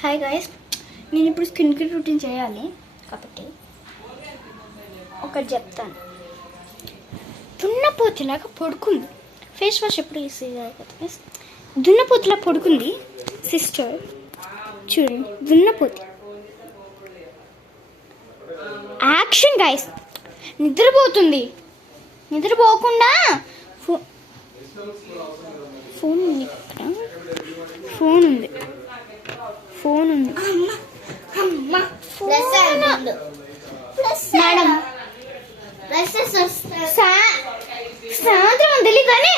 Hi guys, నేను ఇప్పుడు skin care routine చేయాలి కాబట్టి ఒకటి చెప్తాను. దున్నపోతులాగా పడుకుంది. ఫేస్ వాష్ ఎప్పుడు వేసేయాలి కదా. దున్నపోతులా పడుకుంది సిస్టర్. చూడండి, దున్నపోతు. Action guys. నిద్రపోతుంది. నిద్రపోకుండా ఫోన్ ఉంది. ఫోన్ ఉంది. ఫోన్ ఉంది. మేడం సాయంత్రం తెలియదు కానీ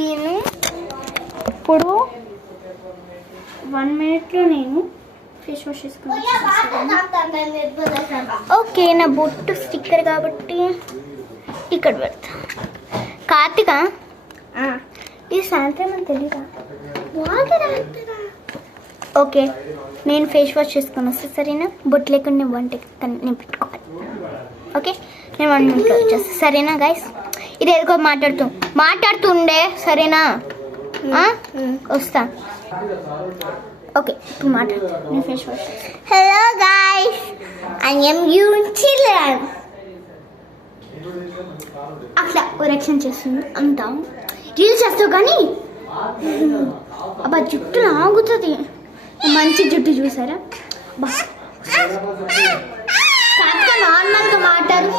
నేను ఇప్పుడు 1 minute నేను ఫేస్ వాష్ చేసుకున్నాను. ఓకే, నా బొట్టు స్టిక్కర్ కాబట్టి ఇక్కడ పెడతా. కార్తిక, ఇది సాయంత్రం అని తెలీదా? ఓకే, నేను ఫేస్ వాష్ చేసుకొని వస్తే సరేనా? బొట్టు లేకుండా నేను పెట్టుకోవాలి. ఓకే, నేను 1 minute వచ్చేస్తా సరేనా గాయస్? ఇది ఎదుకో మాట్లాడుతుండే సరేనా? వస్తా. ఓకే, ఇప్పుడు మాట్లాడుతా. నేను face wash. Hello guys, I am you children. అట్లా రియాక్షన్ చేస్తుంది అంతా. రీల్స్ చేస్తావు కానీ అబ్బా జుట్టు లాగుతుంది. మంచి జుట్టు చూసారా? కాదుక నార్మల్గా మాట్లాడు.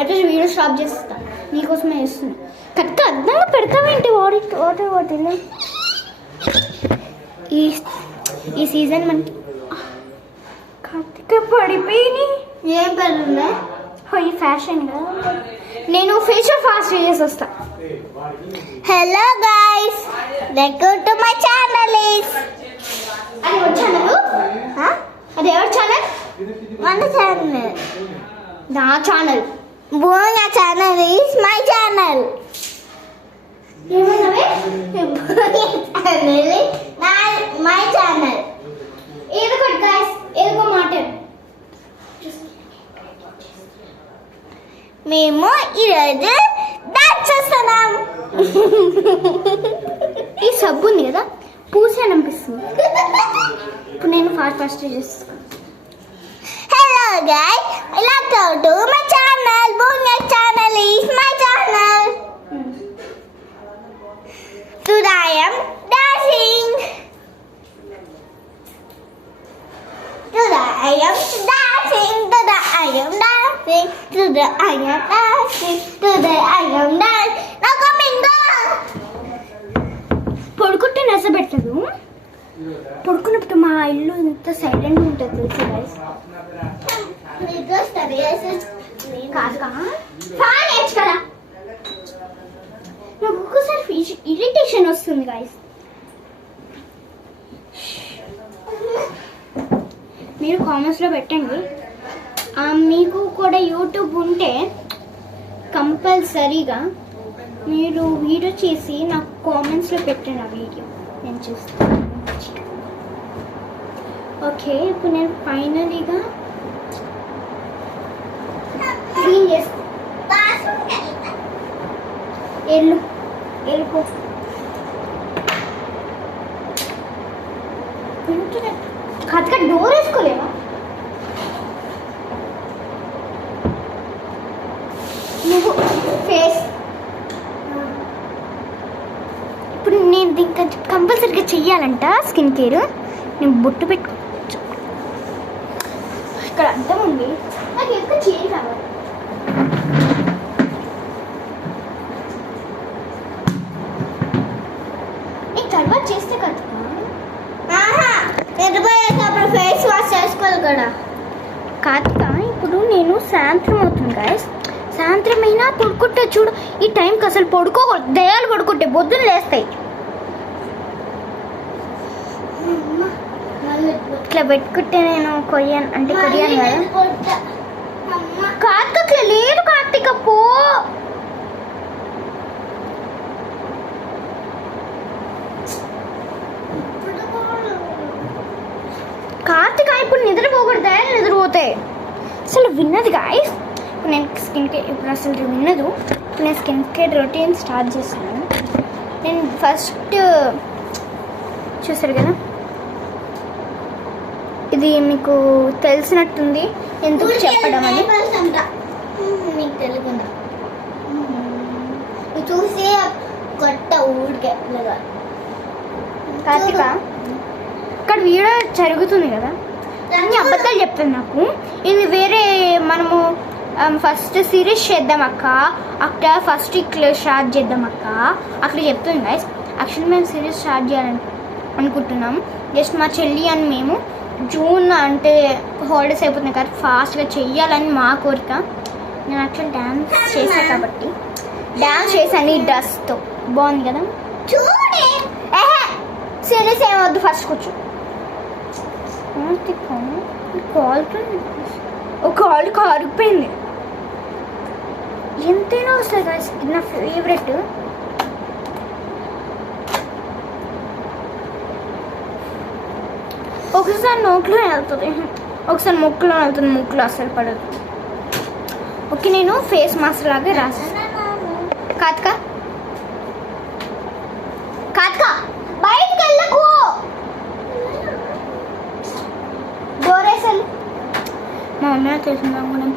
ఎట్లా వీడియో స్టాప్ చేస్తా. నీకోసమే చేస్తుంది. కరెక్ట్గా అర్థంగా పెడతావేంటి? వాటి ఈ సీజన్ మనకి కరెక్ట్గా పడిపోయి ఏం పడుతుందా? ఈ ఫ్యాషన్ కదా. నేను ఫేషియల్ ఫాస్ట్ చేసి వస్తా. Hello guys, welcome to my channel. అది ఎవరి ఛానల్? అది ఎవరి ఛానల్? మన ఛానల్. నా ఛానల్. నా channel is my channel. My channel. ఏదో ఒకటి గైస్, ఏదో మాట్లాడు. మేము ఈరోజు డాన్స్ చేస్తున్నాం. ఈ సబ్బు ఉంది కదా, పూసే అనిపిస్తుంది. ఇప్పుడు నేను ఫాస్ట్ చేస్తాను. Hello guys, welcome to my channel. Bonga channel is my channel. Today I am dancing. Today I am dancing. Today I am dancing. Today I am dancing. Today I am dancing. Now coming down. పడుకుంటే నచ్చబెట్టదు. పడుకున్నప్పుడు మా ఇల్లు ఇంత silent ఉంటుంది తెలుసు guys. కాదు కదా, నాకు ఒక్కసారి ఇరిటేషన్ వస్తుంది గైస్. మీరు కామెంట్స్లో పెట్టండి. మీకు కూడా యూట్యూబ్ ఉంటే కంపల్సరీగా మీరు వీడియో చేసి నాకు కామెంట్స్లో పెట్టండి. ఆ వీడియో నేను చూస్తాను. ఓకే, ఇప్పుడు నేను ఫైనలీగా క్లీన్ చేస్తాను. వెళ్ళిపో. కథగా డోర్ వేసుకోలేవా? నువ్వు ఫేస్ ఇప్పుడు నేను దీనికి కంపల్సరీగా చెయ్యాలంట స్కిన్ కేర్. నేను బొట్టు పెట్టుకోవచ్చు. ఇక్కడ అర్థం ఉంది, నాకు ఎక్కువ చేయి కావాలి. నీకు తర్వాత చేస్తే కదా ఫేస్ వాష్ చేసుకోవాలి కదా. కాదుక ఇప్పుడు నేను సాయంత్రం అవుతుంది గాయస్. సాయంత్రం అయినా పడుకుంటే చూడు, ఈ టైంకి అసలు పడుకోకూడదు. దయాలు పడుకుంటే బొద్దులు లేస్తాయి. ఇట్లా పెట్టుకుంటే నేను కొరియాను కదా. కార్తిక లేదు. కార్తిక పో. కార్తిక ఇప్పుడు నిద్రపోకూడదు. నిద్రపోతాయి అసలు విన్నది గాయస్. నేను స్కిన్ అందుకే ఇప్పుడు అసలు విన్నదు. నేను స్కిన్ కేర్ రొటీన్ స్టార్ట్ చేస్తున్నాను. నేను ఫస్ట్ చూసారు కదా, ఇది మీకు తెలిసినట్టుంది ఎందుకు చెప్పడం అని. మీకు తెలుగుందా చూసి కొట్ట ఊరికే కార్తిక ఇక్కడ వీడియో జరుగుతుంది కదా, అన్ని అబద్ధాలు చెప్తుంది నాకు. ఇది వేరే మనము ఫస్ట్ సిరీస్ చేద్దాం అక్క, అక్కడ ఫస్ట్ ఇట్లా స్టార్ట్ చేద్దాం అక్క అట్లా చెప్తుంది గైస్. యాక్చువల్లీ మేము సిరీస్ స్టార్ట్ చేయాలని అనుకుంటున్నాం. జస్ట్ మా చెల్లి అని మేము జూన్ అంటే హాలిడేస్ అయిపోతున్నాయి కదా, ఫాస్ట్గా చెయ్యాలని మా కోరిక. నేను యాక్చువల్ డ్యాన్స్ చేశాను కాబట్టి డ్యాన్స్ చేశాను ఈ డ్రెస్తో. బాగుంది కదా చూడే. సిరీస్ ఏమవద్దు, ఫస్ట్ కూర్చో. కాలుతుంది, ఒక కాలు కారిపోయింది. ఎంతైనా వస్తుంది కదా, ఇది నా ఫేవరెట్. ఒకసారి నోట్లో వెళ్తుంది, ఒకసారి ముక్కులో వెళ్తుంది, ముక్కులో అసలు పడదు. ఓకే, నేను ఫేస్ మాస్క్ లాగా రాసేస్తాను. కాత్కా కాత్కా బయటికి వెళ్ళకు, డోరేసలు. మా మమ్మీ వాళ్ళు తెలిసిందా నేను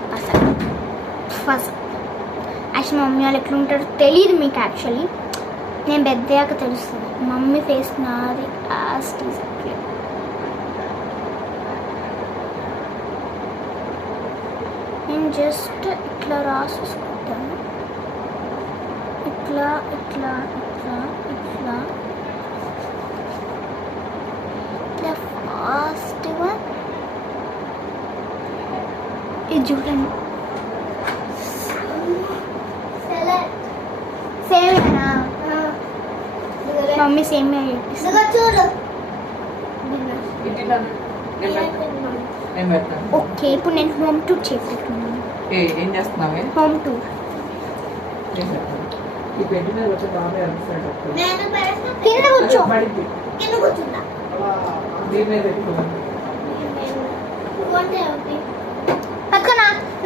ఫస్ట్ యాక్చువల్లీ మా మమ్మీ వాళ్ళు ఎట్లుంటారో తెలియదు మీకు. యాక్చువల్లీ నేను పెద్దయాక తెలుస్తుంది మమ్మీ ఫేస్ నాది నేను జస్ట్ ఇట్లా రాసేసుకుంటాను. ఇట్లా ఇట్లా ఇట్లా ఇట్లా ఇట్లా ఫాస్ట్గా. ఇది చూడండి, సేమియానా మమ్మీ సేమియా చూడు. ఓకే, ఇప్పుడు నేను హోమ్ టూర్ చేస్తున్నాను. ఏం చేస్తున్నావే? Home tour. కింద కూర్చో. కింద కూర్చుంటా. అక్క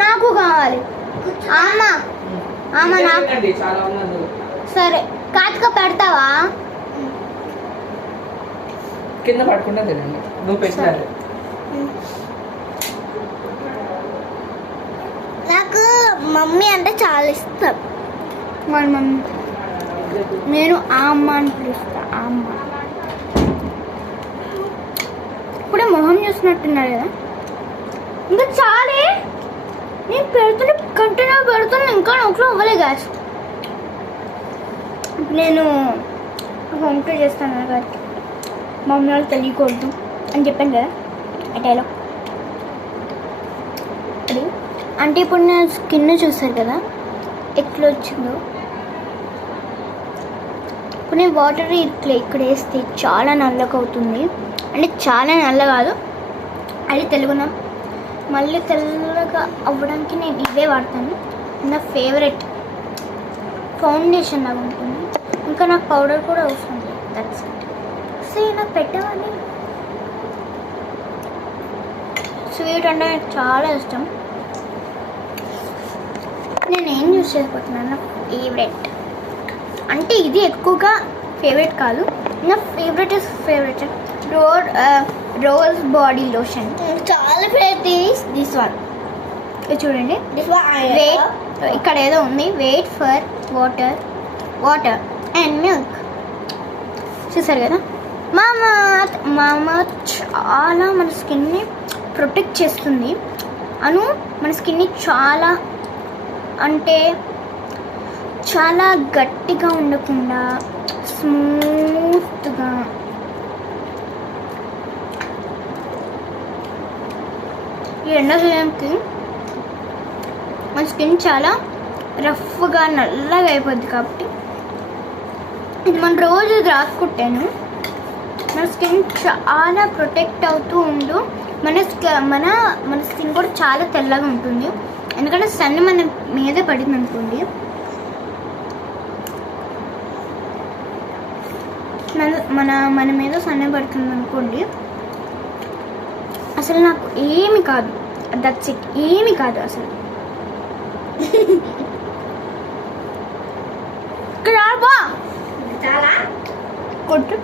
నాకు కావాలి. అమ్మా అమ్మ నాకు సరే. కాటుక పెడతావా? కింద పడకుండా తినండి, నువ్వు పెట్టాలి. నాకు మమ్మీ అంటే చాలా ఇష్టం. వాళ్ళ మమ్మీ, నేను ఆ అమ్మ అని పిలుస్తా. ఆ అమ్మ ఇప్పుడే మొహం చూసినట్టున్నారు కదా. ఇంకా చాలే, నేను పెడుతుంటే కంటిన్యూ పెడుతున్నా, ఇంకా నోట్లో అవ్వలే గ్యాస్. నేను హోమ్ టూర్ చేస్తాను గారికి, మమ్మీ వాళ్ళు తెలియకూడదు అని చెప్పాను కదా ఆ డైలాగ్. అది అంటే ఇప్పుడు నా స్కిన్ చూసారు కదా ఎట్లా వచ్చిందో. ఇప్పుడు నేను వాటర్ ఇట్లా ఇక్కడ వేస్తే చాలా నల్లగా అవుతుంది. అంటే చాలా నల్ల కాదు, అది తెలుగున మళ్ళీ తెల్లగా అవ్వడానికి నేను ఇవే వాడతాను. నా ఫేవరెట్ ఫౌండేషన్ లాగా ఉంటుంది. ఇంకా నాకు పౌడర్ కూడా అవసరం లేదు. That's it. సో నాకు పెట్టేవాడిని. స్వీట్ అంటే నాకు చాలా ఇష్టం. నేను ఏం యూజ్ చేయకపోతున్నాను, నా ఫేవరెట్ అంటే ఇది ఎక్కువగా ఫేవరెట్ కాదు, నా favourite is favourite rose body lotion. చాలా ఫేవరెట్ ఇస్ దిస్ వన్. ఇది చూడండి, దిస్ వన్. వెయిట్ ఇక్కడ ఏదో ఉంది, wait for water and milk. చూసారు కదా, మామా చాలా మన స్కిన్ని ప్రొటెక్ట్ చేస్తుంది. మన స్కిన్ని చాలా అంటే చాలా గట్టిగా ఉండకుండా స్మూత్గా ఈ ఎండాకాలానికి మన స్కిన్ చాలా రఫ్గా నల్లగా అయిపోద్ది. కాబట్టి ఇది మన రోజు రాసుకుంటాను. మన స్కిన్ చాలా ప్రొటెక్ట్ అవుతూ ఉండు. మన స్కిన్ కూడా చాలా తెల్లగా ఉంటుంది. ఎందుకంటే సన్ మన మీద పడింది అనుకోండి, మన మీద సన్న పడుతుంది అనుకోండి, అసలు నాకు ఏమి కాదు. దట్స్ ఇట్, ఏమి కాదు అసలు. ఇక్కడ బా చాలా కొట్టు.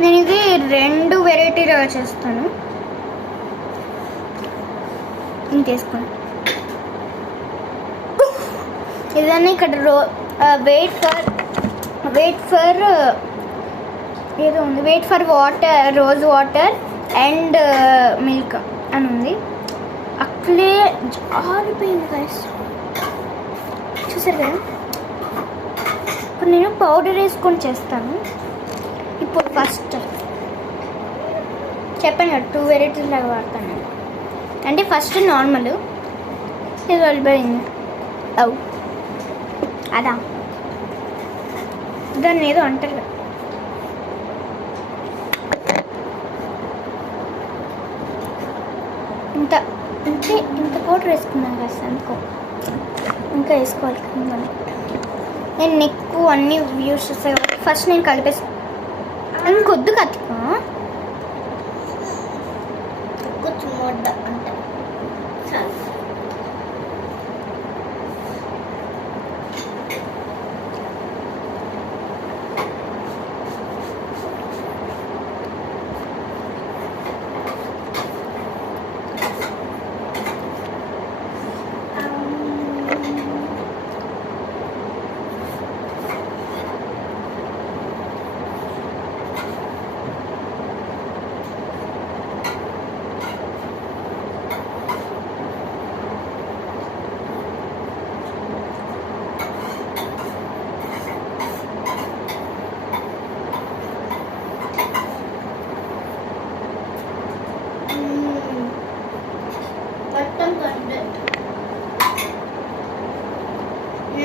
నేను ఇది 2 వెరైటీగా చేస్తాను. ఇంకేసుకోండి. ఇదన్నీ ఇక్కడ వెయిట్ ఫర్ ఏదో ఉంది. Wait for water, rose water and milk అని ఉంది. అట్లే జారిపోయింది గైస్, చూసారు కదా. ఇప్పుడు నేను పౌడర్ వేసుకొని చేస్తాను. ఇప్పుడు ఫస్ట్ చెప్పాను కదా 2 వెరైటీస్ లాగా వాడతాను నేను. అంటే ఫస్ట్ నార్మల్, ఇది వెళ్ళిపోయింది. అవు అదా దాన్ని ఏదో అంటారు కదా. ఇంత పౌడర్ వేసుకున్నాను కదా అనుకో, ఇంకా వేసుకోవాలి. నేను నెక్ అన్నీ యూస్ చేస్తాను కాబట్టి ఫస్ట్ నేను కలిపేస్తాను. ఇంకొద్దు కత్తికో, కొంచెం మొడ్డ అంటే చాలు.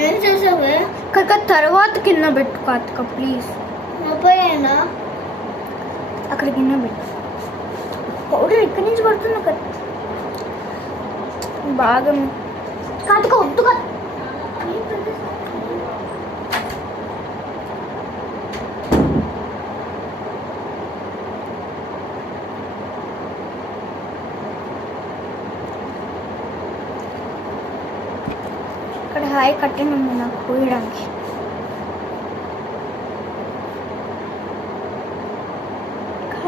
ఏం చేసావే? కనుక తర్వాత కింద పెట్టుకో అక్క ప్లీజ్. పోయినా అక్కడ కింద పెట్టు. పౌడర్ ఎక్కడి నుంచి పడుతుంది అక్కడ బాగా. కాటుక వద్దు కదా. ఇక్కడ హాయ్ కట్టిన ఉంది నాకు పోయడానికి.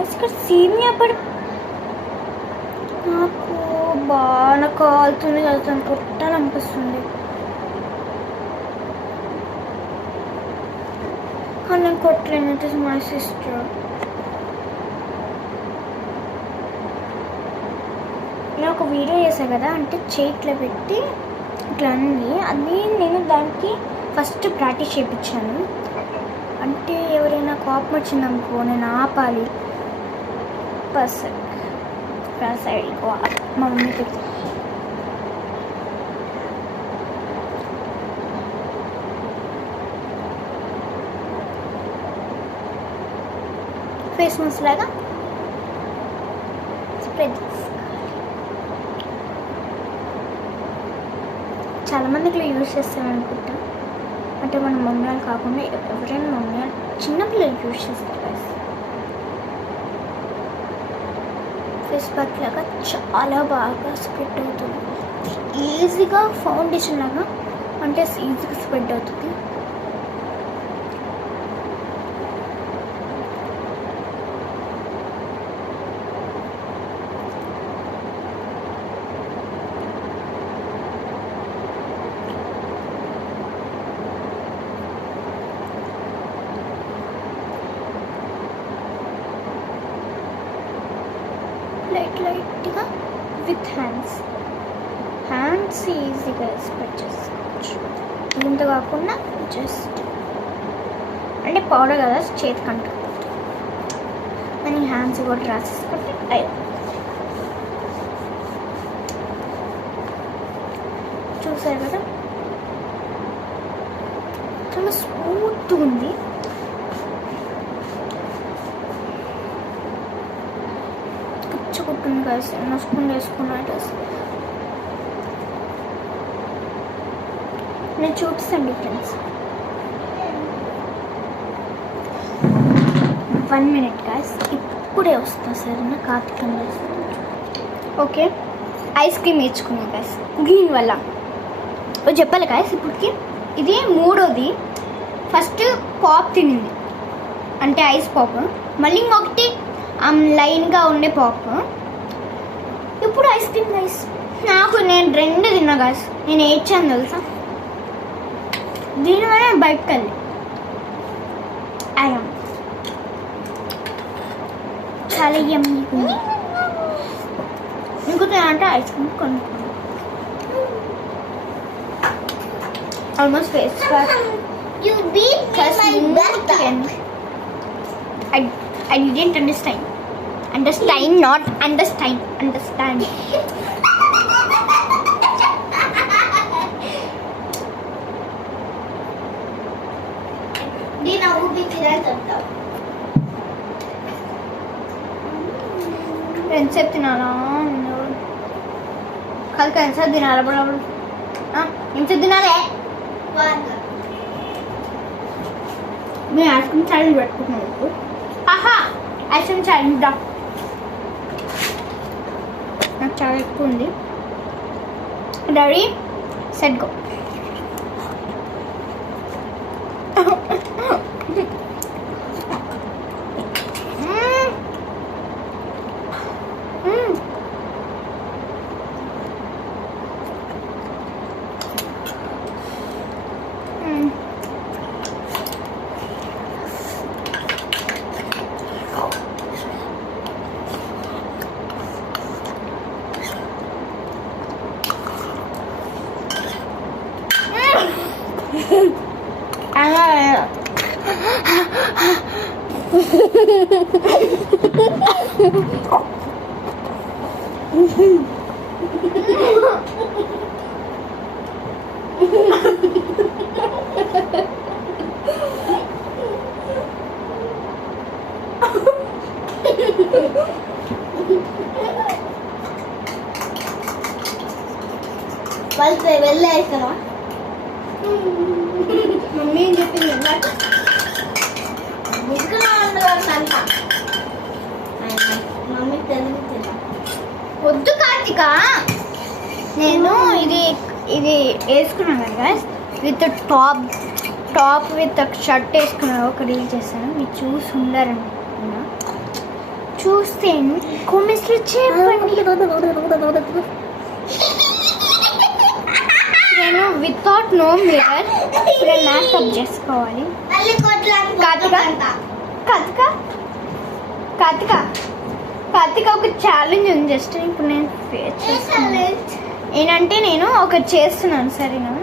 ఇక్కడ సీనియా పడి నాకు బాగా కాలుతుంది కదా, తను కొట్టాలనిపిస్తుంది. కానీ నేను కొట్టలేను, ఇట్ ఇస్ మై సిస్టర్. నేను ఒక వీడియో చేశాను కదా, అంటే చేతిలో పెట్టి ఇట్లా అంది. అది నేను దానికి ఫస్ట్ ప్రాక్టీస్ చేయించాను. అంటే ఎవరైనా కోపం వచ్చిందనుకో నేను ఆపాలి. సైడ్ మా మమ్మీకి ఫేస్ మాస్క్ లాగా స్ప్రెడ్. చాలామంది ఇట్లా యూజ్ చేస్తారనుకుంటా. అంటే మన మమ్మీ కాకుండా ఎవరైనా మమ్మీ చిన్నపిల్లలు యూజ్ చేస్తారు. ఫేస్ ప్యాక్ లాగా చాలా బాగా స్ప్రెడ్ అవుతుంది. ఈజీగా ఫౌండేషన్ లాగా అంటే ఈజీగా స్ప్రెడ్ అవుతుంది. లైట్గా విత్ హ్యాండ్స్ ఈజీగా స్ప్రెడ్ చేసుకోవచ్చు. ఇంత కాకుండా జస్ట్ అంటే పౌడర్ కదా చేతికి అంటుకుంటుంది. మన హ్యాండ్స్ కూడా రాసేసుకుంటే అయిపోతుంది. చూసారు కదా చాలా స్మూత్గా ఉంది. కుట్టుకుంటుంది కలిసి నొసుకుని వేసుకున్నట్టు. నేను చూపిస్తాను డిఫరెన్స్. 1 minute guys. ఇప్పుడే వస్తా సరేనా, కార్తీకం చేస్తా. ఓకే, ఐస్ క్రీమ్ వేసుకున్నాం గాయస్ గ్రీన్ వల్ల. చెప్పాలి గాయస్ ఇప్పటికి ఇది మూడోది. ఫస్ట్ పాప్ తినింది అంటే ఐస్ పాప్, మళ్ళీ ఇంకొకటి లైన్గా ఉండే పాప్, ఇప్పుడు ఐస్ క్రీమ్ గాయస్. నేను 2 తిన్నా గాయస్, నేను ఏడ్చాను తెలుసా. దీనివల్ల బయటకు వెళ్ళి అయ్యా చాలా యమ్మీగా ఉంది. ఇంకోటి అంటే ఐస్ క్రీమ్ కొనుక్కున్నాను. Almost face You beat my brother. I didn't understand. Understand, not understand. Understand. Dina ubi tirar చెప్తావు. ఎంతసేపు తినాలా? కలిసి ఎంతసేపు తినాలా? ఎంతసేపు తినాలే? మేము ఐస్ క్రీమ్ ఛాలెంజ్ పెట్టుకుంటున్నాం ఇప్పుడు. ఆహా, ఐస్ క్రీమ్ ఛాలెంజ్ దా. నాకు చాలా ఎక్కువ ఉంది. Ready set go. వాళ్ళకి వెళ్ళేస్తామా? మమ్మీ ఏం చెప్పింది? ముగ్గురు అంట మమ్మీ తెలుగుతుందా? వద్దు కార్తిక, నేను ఇది వేసుకున్నాను కదా విత్ టాప్ విత్ షర్ట్ వేసుకున్నాను. ఒక రీల్ చేస్తాను, మీరు చూసి ఉండాలనుకున్నా. చూస్తే కామెంట్స్లో చెప్పండి. నేను వితౌట్ నో మిర్రర్ ఇప్పుడు మేకప్ చేసుకోవాలి. మళ్ళీ కార్తిక ఒక ఛాలెంజ్ ఉంది. జస్ట్ ఇప్పుడు నేను ఫేస్ చేస్తాను. ఏంటంటే నేను ఒకటి చేస్తున్నాను సరేనా,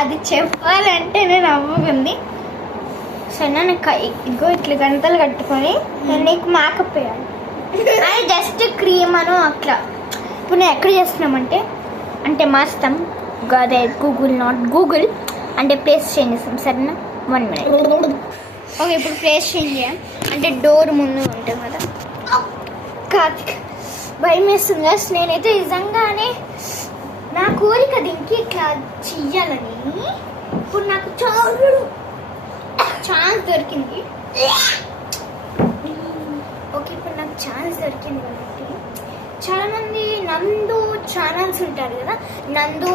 అది చెప్పాలంటే నేను అవ్వకుంది. సరేనా, నాకు ఇగో ఇట్లా గంటలు కట్టుకొని నేను నీకు మేకప్ వేయాలి. అది జస్ట్ క్రీమ్ అను అట్లా. ఇప్పుడు నేను ఎక్కడ చేస్తున్నామంటే మాస్తాం అదే గూగుల్ నాట్ గూగుల్ అంటే ప్లేస్ చేంజ్ చేస్తాం సరేనా. 1 minute. ఓకే, ఇప్పుడు ప్లేస్ చేంజ్ చేయం అంటే డోర్ ముందు ఉంటుంది కదా. కార్తిక్ భయం వేస్తుంది కదా. నేనైతే నిజంగానే నా కోరిక దీనికి ఇట్లా చెయ్యాలని. ఇప్పుడు నాకు ఛాన్స్ దొరికింది. ఓకే, ఇప్పుడు నాకు ఛాన్స్ దొరికింది కాబట్టి చాలామంది నందు ఛానల్స్ ఉంటారు కదా. నందు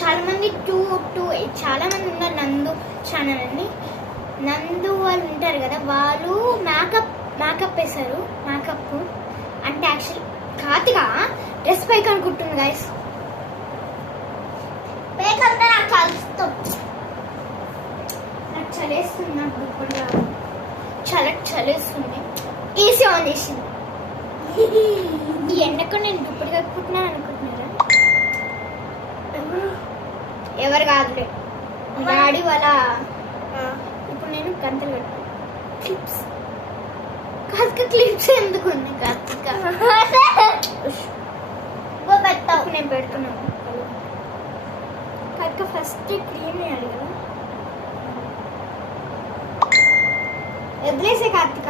చాలామంది చాలామంది ఉన్నారు నందు ఛానల్ అని. నందు వాళ్ళు ఉంటారు కదా, వాళ్ళు మేకప్ వేశారు. మేకప్ అంటే యాక్చువల్ కార్తిక డ్రెస్ పైకి అనుకుంటుంది గైస్. పేకంటే నాకు కలుస్తాం. నాకు చలేస్తుంది. నాకు ఇప్పుడు చాలా చలేస్తుంది. ఏసీ ఆన్ చేసింది. ఈ ఎండకు నేను దుప్పటి కట్టుకుంటున్నాను అనుకుంటున్నారా? ఎవరు కాదులే, డాడీ వాళ్ళ. ఇప్పుడు నేను గంటలు కట్టాను. క్లిప్స్ ఎందుకు ఉంది కార్తిక? పెట్టావు. నేను పెడుతున్నాను. కార్తిక ఫస్ట్ క్రీమ్ వేయాలి కదా. వదిలేసే కార్తిక,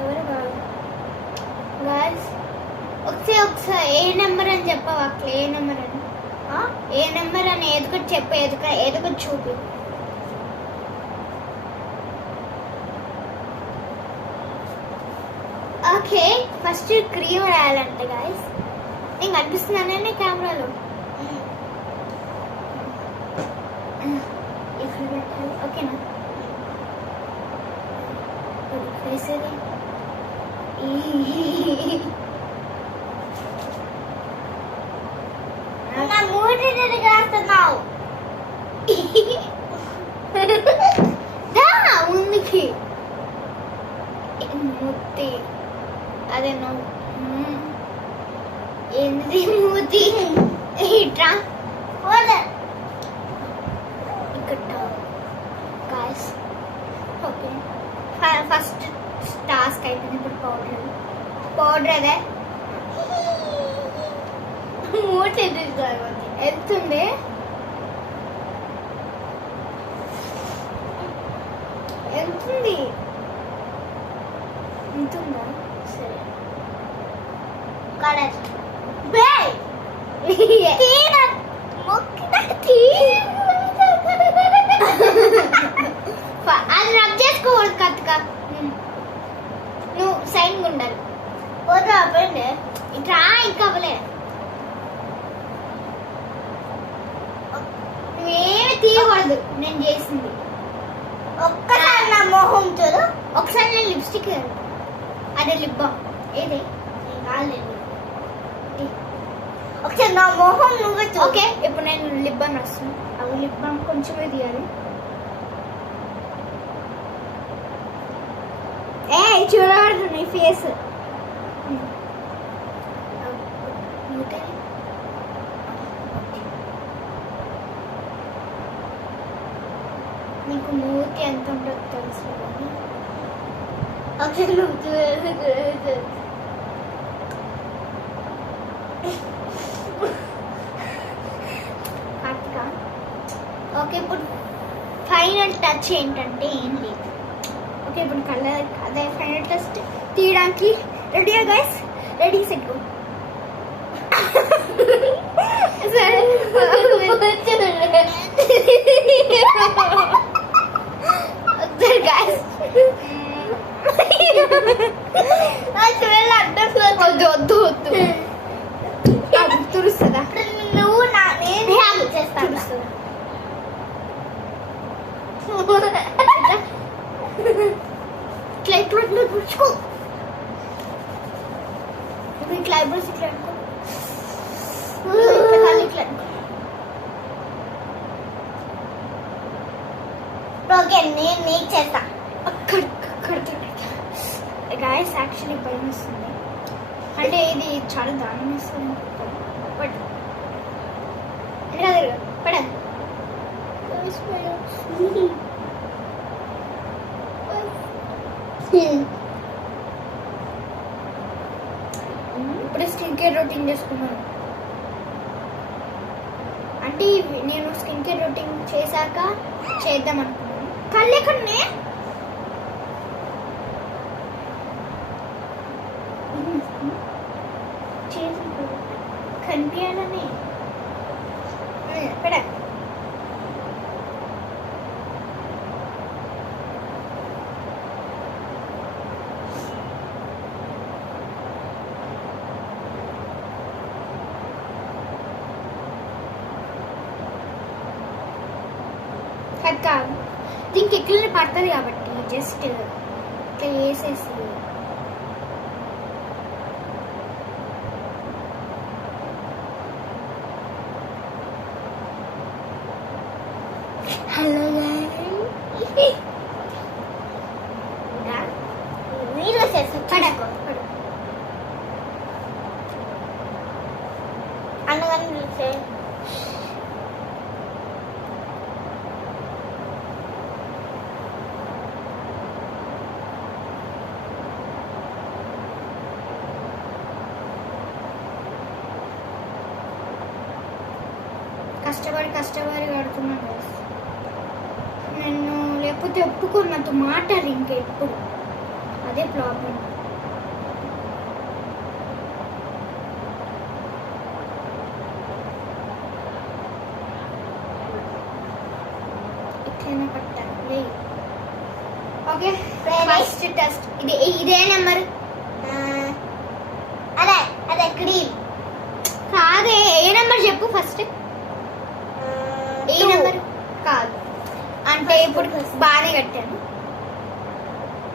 ఎవరు కాదు గాయ్స్. ఒకసారి ఏ నెంబర్ అని చెప్పావు అట్లా. ఏ నెంబర్ అని ఏదొకటి చెప్పు. ఏదొకటి చూపి. ఓకే ఫస్ట్ క్రీమ్ రాయాలంట గాయస్. నేను కనిపిస్తున్నానే కెమెరాలో. ఇక్కడ పెట్టాలి ఓకేనా? ఫేస్ ఇది నా మూడు రాస్తున్నావు. ముందుకి మూతి అదే నువ్వు ఏంది మూతి ఇట్రా ఇక్కడ గాయస్. ఓకే ఫస్ట్ టాస్క్ అయిపోయింది. ఇప్పుడు పౌడర్ అదే మూతి వెళ్తుంది. వెళ్తుంది ఉంటుందా? సరే కరెక్ట్. అది రబ్ చేసుకోకూడదు కత్తిక. నువ్వు సైన్ ఉండాలి. పోతే అవ్వండి. ఇట్రా ఇంకా అవ్వలే. నువ్వేమి తీయకూడదు నేను చేసింది. ఒక్కసారి నా మొహం చూడు. ఒకసారి నేను లిప్స్టిక్ అదే లిప్ బామ్ ఏది కాలేదు. ఒకసారి నా మొహం నువ్వే చూడు. ఓకే ఇప్పుడు నేను లిప్ బామ్ రాస్తాను. అవి లిప్ బామ్ కొంచెమే తీయాలి. చూడబడుతుంది నీ ఫేస్. నీకు మూతి ఎంత ఉంటుందో తెలుసు కానీ ఒకసారి నువ్వు చూడు. కార్తిక. ఓకే ఇప్పుడు ఫైనల్ టచ్ ఏంటంటే ఏం లేదు. ఓకే ఇప్పుడు కలర్ అదే ఫైనల్ టచ్ తీయడానికి రెడీయా గైస్? Ready set go. సరే గైస్ వద్దు వద్దు వద్దు తురుస్తుందా? నువ్వు నేను చేస్తాను. తురుస్తుందా? ఇట్లా ఇట్లా ఇట్లా తుడుచుకో. ఇప్పుడు ఇట్లా ఐబ్రోస్ ఇట్లా అనుకో. ఇట్లా కాదు ఇట్లా అనుకో. ఓకే నేను నీకు చేస్తా. గాయస్ యాక్చువల్లీ భయం వస్తుంది. అంటే ఇది చాలా దారుణం ఇస్తుంది. బట్ పడదు. ఇప్పుడు స్కిన్ కేర్ రొటీన్ చేసుకున్నాను. అంటే నేను స్కిన్ కేర్ రొటీన్ చేశాక చేద్దాం అనుకున్నాను. కళ్ళు ఎక్కడనే కనిపించాలని పడ. కాదు దీనికి ఎట్లనే పడుతుంది కాబట్టి జస్ట్ ఇట్లా వేసేసి హలో నీళ్ళు చేసి పడకో అన్నగాని పిలిచే. కష్టపడి కడుతున్నాను. నన్ను లేకపోతే ఒప్పుకొని నాతో మాట్లాడి ఇంకెప్పుడు అదే ప్రాబ్లం. ఇట్లనే పట్టాలి. ఓకే ఫస్ట్ టెస్ట్ ఇదే నెంబర్ చెప్పు ఫస్ట్. ఏ నెంబర్ కాదు అంటే ఇప్పుడు బాగానే కట్టాను.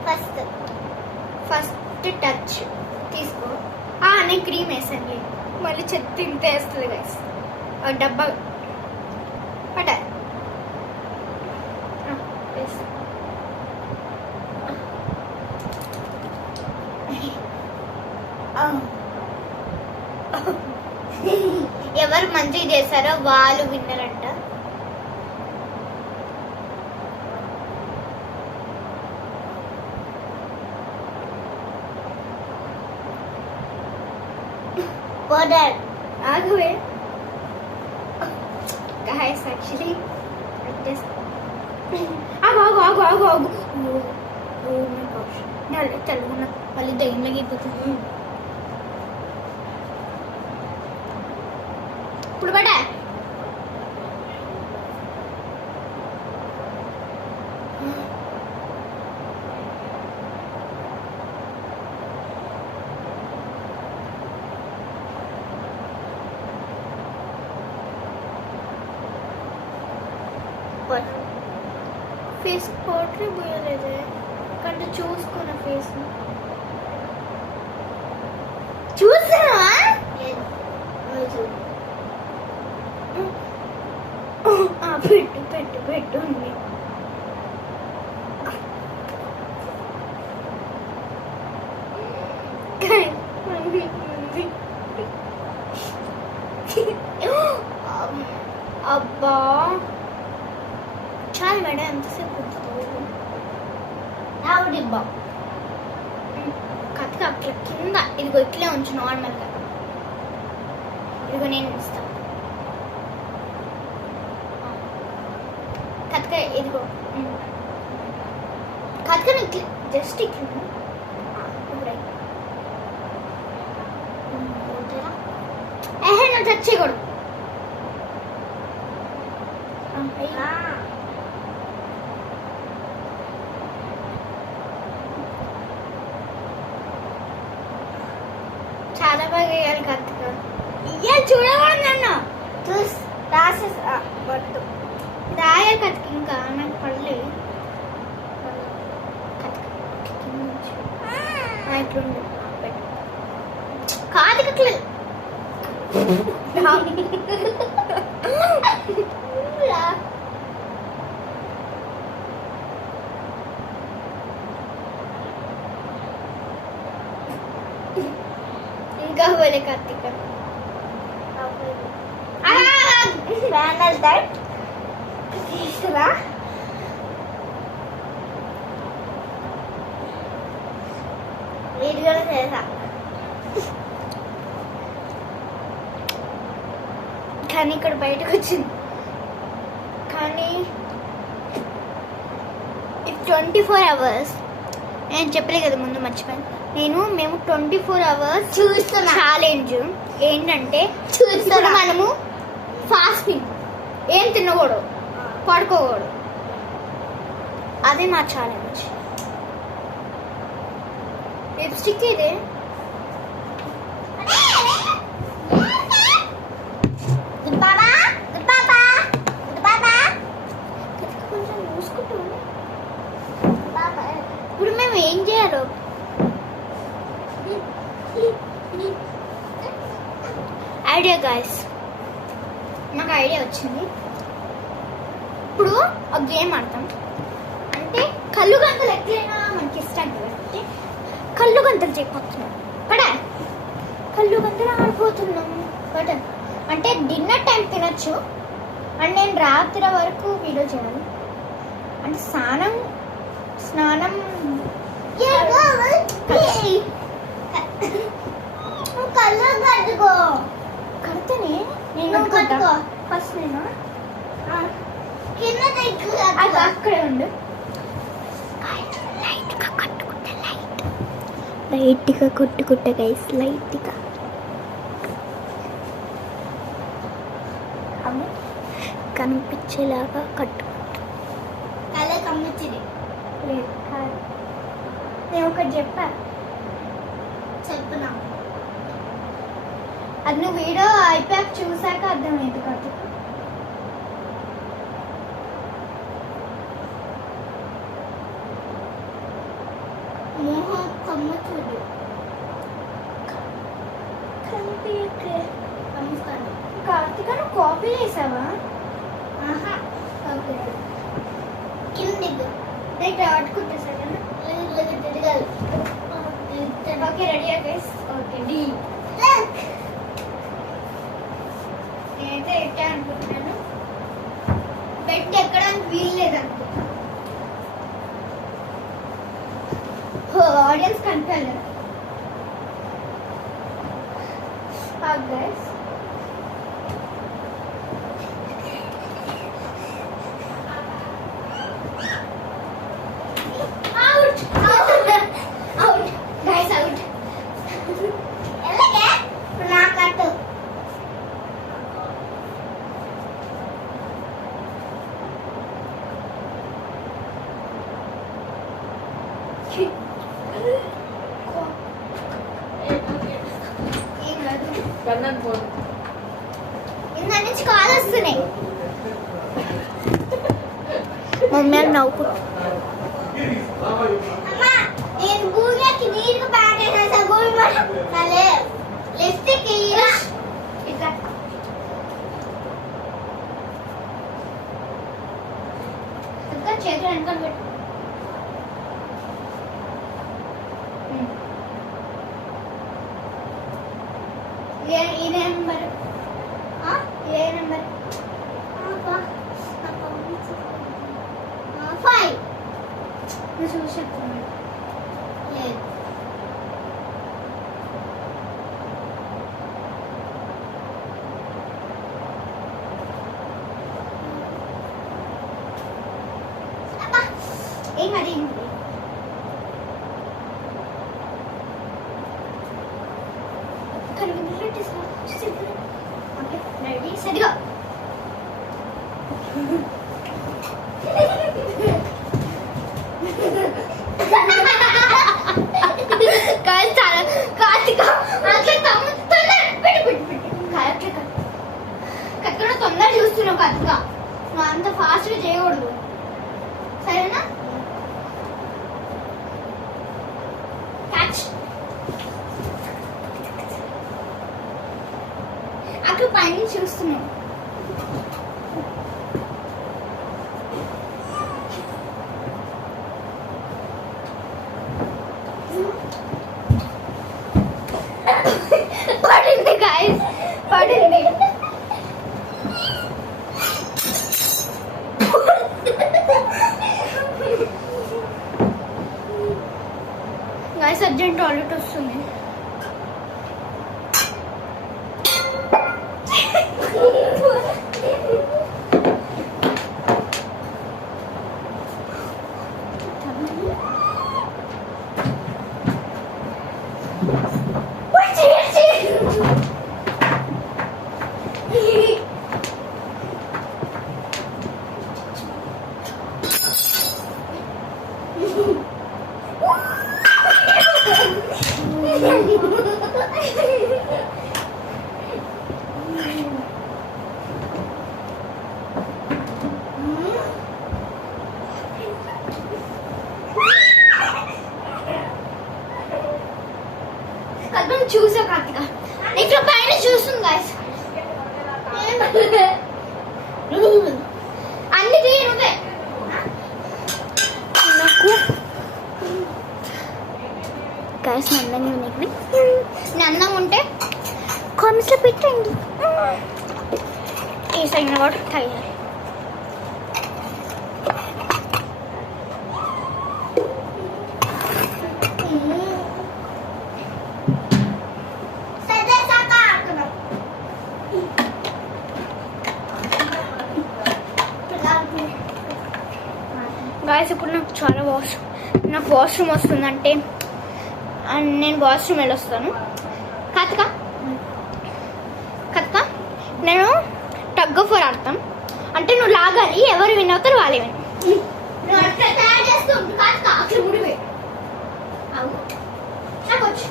ఫస్ట్ టచ్ తీసుకో. నేను క్రీమ్ వేసాను, మళ్ళీ చెత్త ఇంత వేస్తుంది గైస్. డబ్బా పట ఎవరు మంచిగా చేశారో వాళ్ళు విన్నరంట. ఆగువే guys, actually just ఆగు. Oh my gosh, చల్లుకున్నా మళ్ళీ దయ్యంలోకి అయిపోతుంది. ఇప్పుడు పడా ఫేస్ పౌడర్ పోయలేదే కంటే చూసుకున్న ఫేస్ చూసావా? పెట్టు ఉంది. అబ్బా చాలు మేడం, ఎంతసేపు డిబ్బా కథ అట్లా కింద ఇదిగో ఇట్లే ఉంచు నార్మల్గా. ఇదిగో నేను ఇస్తాను కథక. ఇదిగో కథక ఇట్లా జస్ట్ ఇట్లా నువ్వు టచ్ చేయకూడదు. చాలా బాగా వేయాలి కత్తిక. ఇయ్యాలి చూడకూడదు నన్ను చూసి రాసేసా వద్దు రాయాలి కత్తిక. ఇంకా నాకు పడలే ఇట్లుంది కాదు కట్లేదు. ఇంకా పోలే కార్తీక. తీసుకురా ఇది కూడా చేసా కానీ ఇక్కడ బయటకు వచ్చింది. కానీ 24 hours నేను చెప్పలే కదా ముందు, మర్చిపోయాను. మేము 24 hours చూస్తున్నా ఛాలెంజ్ ఏంటంటే ఇప్పుడు మనము ఫాస్టింగ్, ఏం తినకూడదు, పడుకోకూడదు. అదే మా ఛాలెంజ్. లిప్స్టిక్ ఇదే కొంచెం మూసుకుంటూ. ఇప్పుడు మేము ఏం చేయాలో ఐడియా గాయస్, నాకు ఐడియా వచ్చింది. ఇప్పుడు ఒక గేమ్ ఆడతాం. అంటే కళ్ళు గంతలు ఎట్లయినా మనకి ఇష్టం కాబట్టి కళ్ళు గంతలు చేయకపోతున్నాం. పడా కళ్ళు గంతలు ఆడిపోతున్నాం. బట్ అంటే డిన్నర్ టైం తినచ్చు. అండ్ నేను రాత్రి వరకు వీడియో చేయాలి. అంటే స్నానం కళ్ళు కట్టుకో. కడితేనే నేను కట్టుకో ఫస్ట్. నేను కింద అది అక్కడే ఉండు. లైట్గా కొట్టుకుంటా గైస్, లైట్గా కనిపించేలాగా కట్టుకుంటా. కళ్ళ కమ్మించింది లేదు కాదు. నేను ఒకటి చెప్పునా అది నువ్వు వీడియో అయిపోయాక చూసాక అర్థమైంది కాదు. మోహం కమ్మ చూడు. కార్తిక నువ్వు కాపీ చేసావా? ఆహా ఓకే కిందికి నేను ఆడుకుంటా సరేనా? తిరగాలి. ఓకే రెడీయా గైస్? Okay D. నేనైతే ఎక్కా అనుకుంటున్నాను. బెడ్ ఎక్కడానికి వీలు లేదనుకుంటా. ఆడియన్స్ కనిపించలేదు guys. Out out guys out. ఎలాగే నా కట్టు ఏం కాదు. కన్నాను ఫోన్. ఇందా నుంచి కాల్ వస్తున్నాయి. మమ్మీ అని నవ్వుకు. అమ్మా నేను గూగుల్కి నీట్గా ప్యాక్ చేసేసా. గూగుల్ మళ్ళీ లిప్స్టిక్ ఇలా ఇట్లా ఇంకా చేతులు వెనకాల పెట్టు. ఇదే నెంబర్. ఇదే నెంబర్. 5 నువ్వు చూసి చెప్తున్నాను. లేదు ఏం అది రెడీ సరిగా కార్తిక కరెక్ట్గా తొందర చూస్తున్నావు కార్తిక. నువ్వు అంత ఫాస్ట్గా చేయకూడదు సరేనా? క్యాచ్. అక్కడ పైన చూస్తున్నావు. పడింది గాయస్ పడింది. గాయస్ అర్జెంట్ టాయిలెట్ వస్తుంది. కల్పన చూసా కార్తిక ఇక్కడ పైన చూస్తుంది గాయస్. అన్ని తీయ నువ్వే. నాకు గాయస్ నందంగా ఉన్నాయి. నందంగా ఉంటే కామెంట్స్లో పెట్టండి. ఈ సైన్ కూడా తగిలి గాయస్. ఇప్పుడు నాకు చాలా నాకు వాష్రూమ్ వస్తుందంటే నేను వాష్రూమ్ వెళ్ళొస్తాను. కార్తిక కార్తిక నేను టగ్ ఆఫ్ వార్ ఆడతాం. అంటే నువ్వు లాగాలి, ఎవరు విన్ అవుతారు వాళ్ళే విన్. నువ్వు అట్లా తయారు చేస్తూ ఉండు కార్తిక. అక్కడ ముడివే నాకు వచ్చు.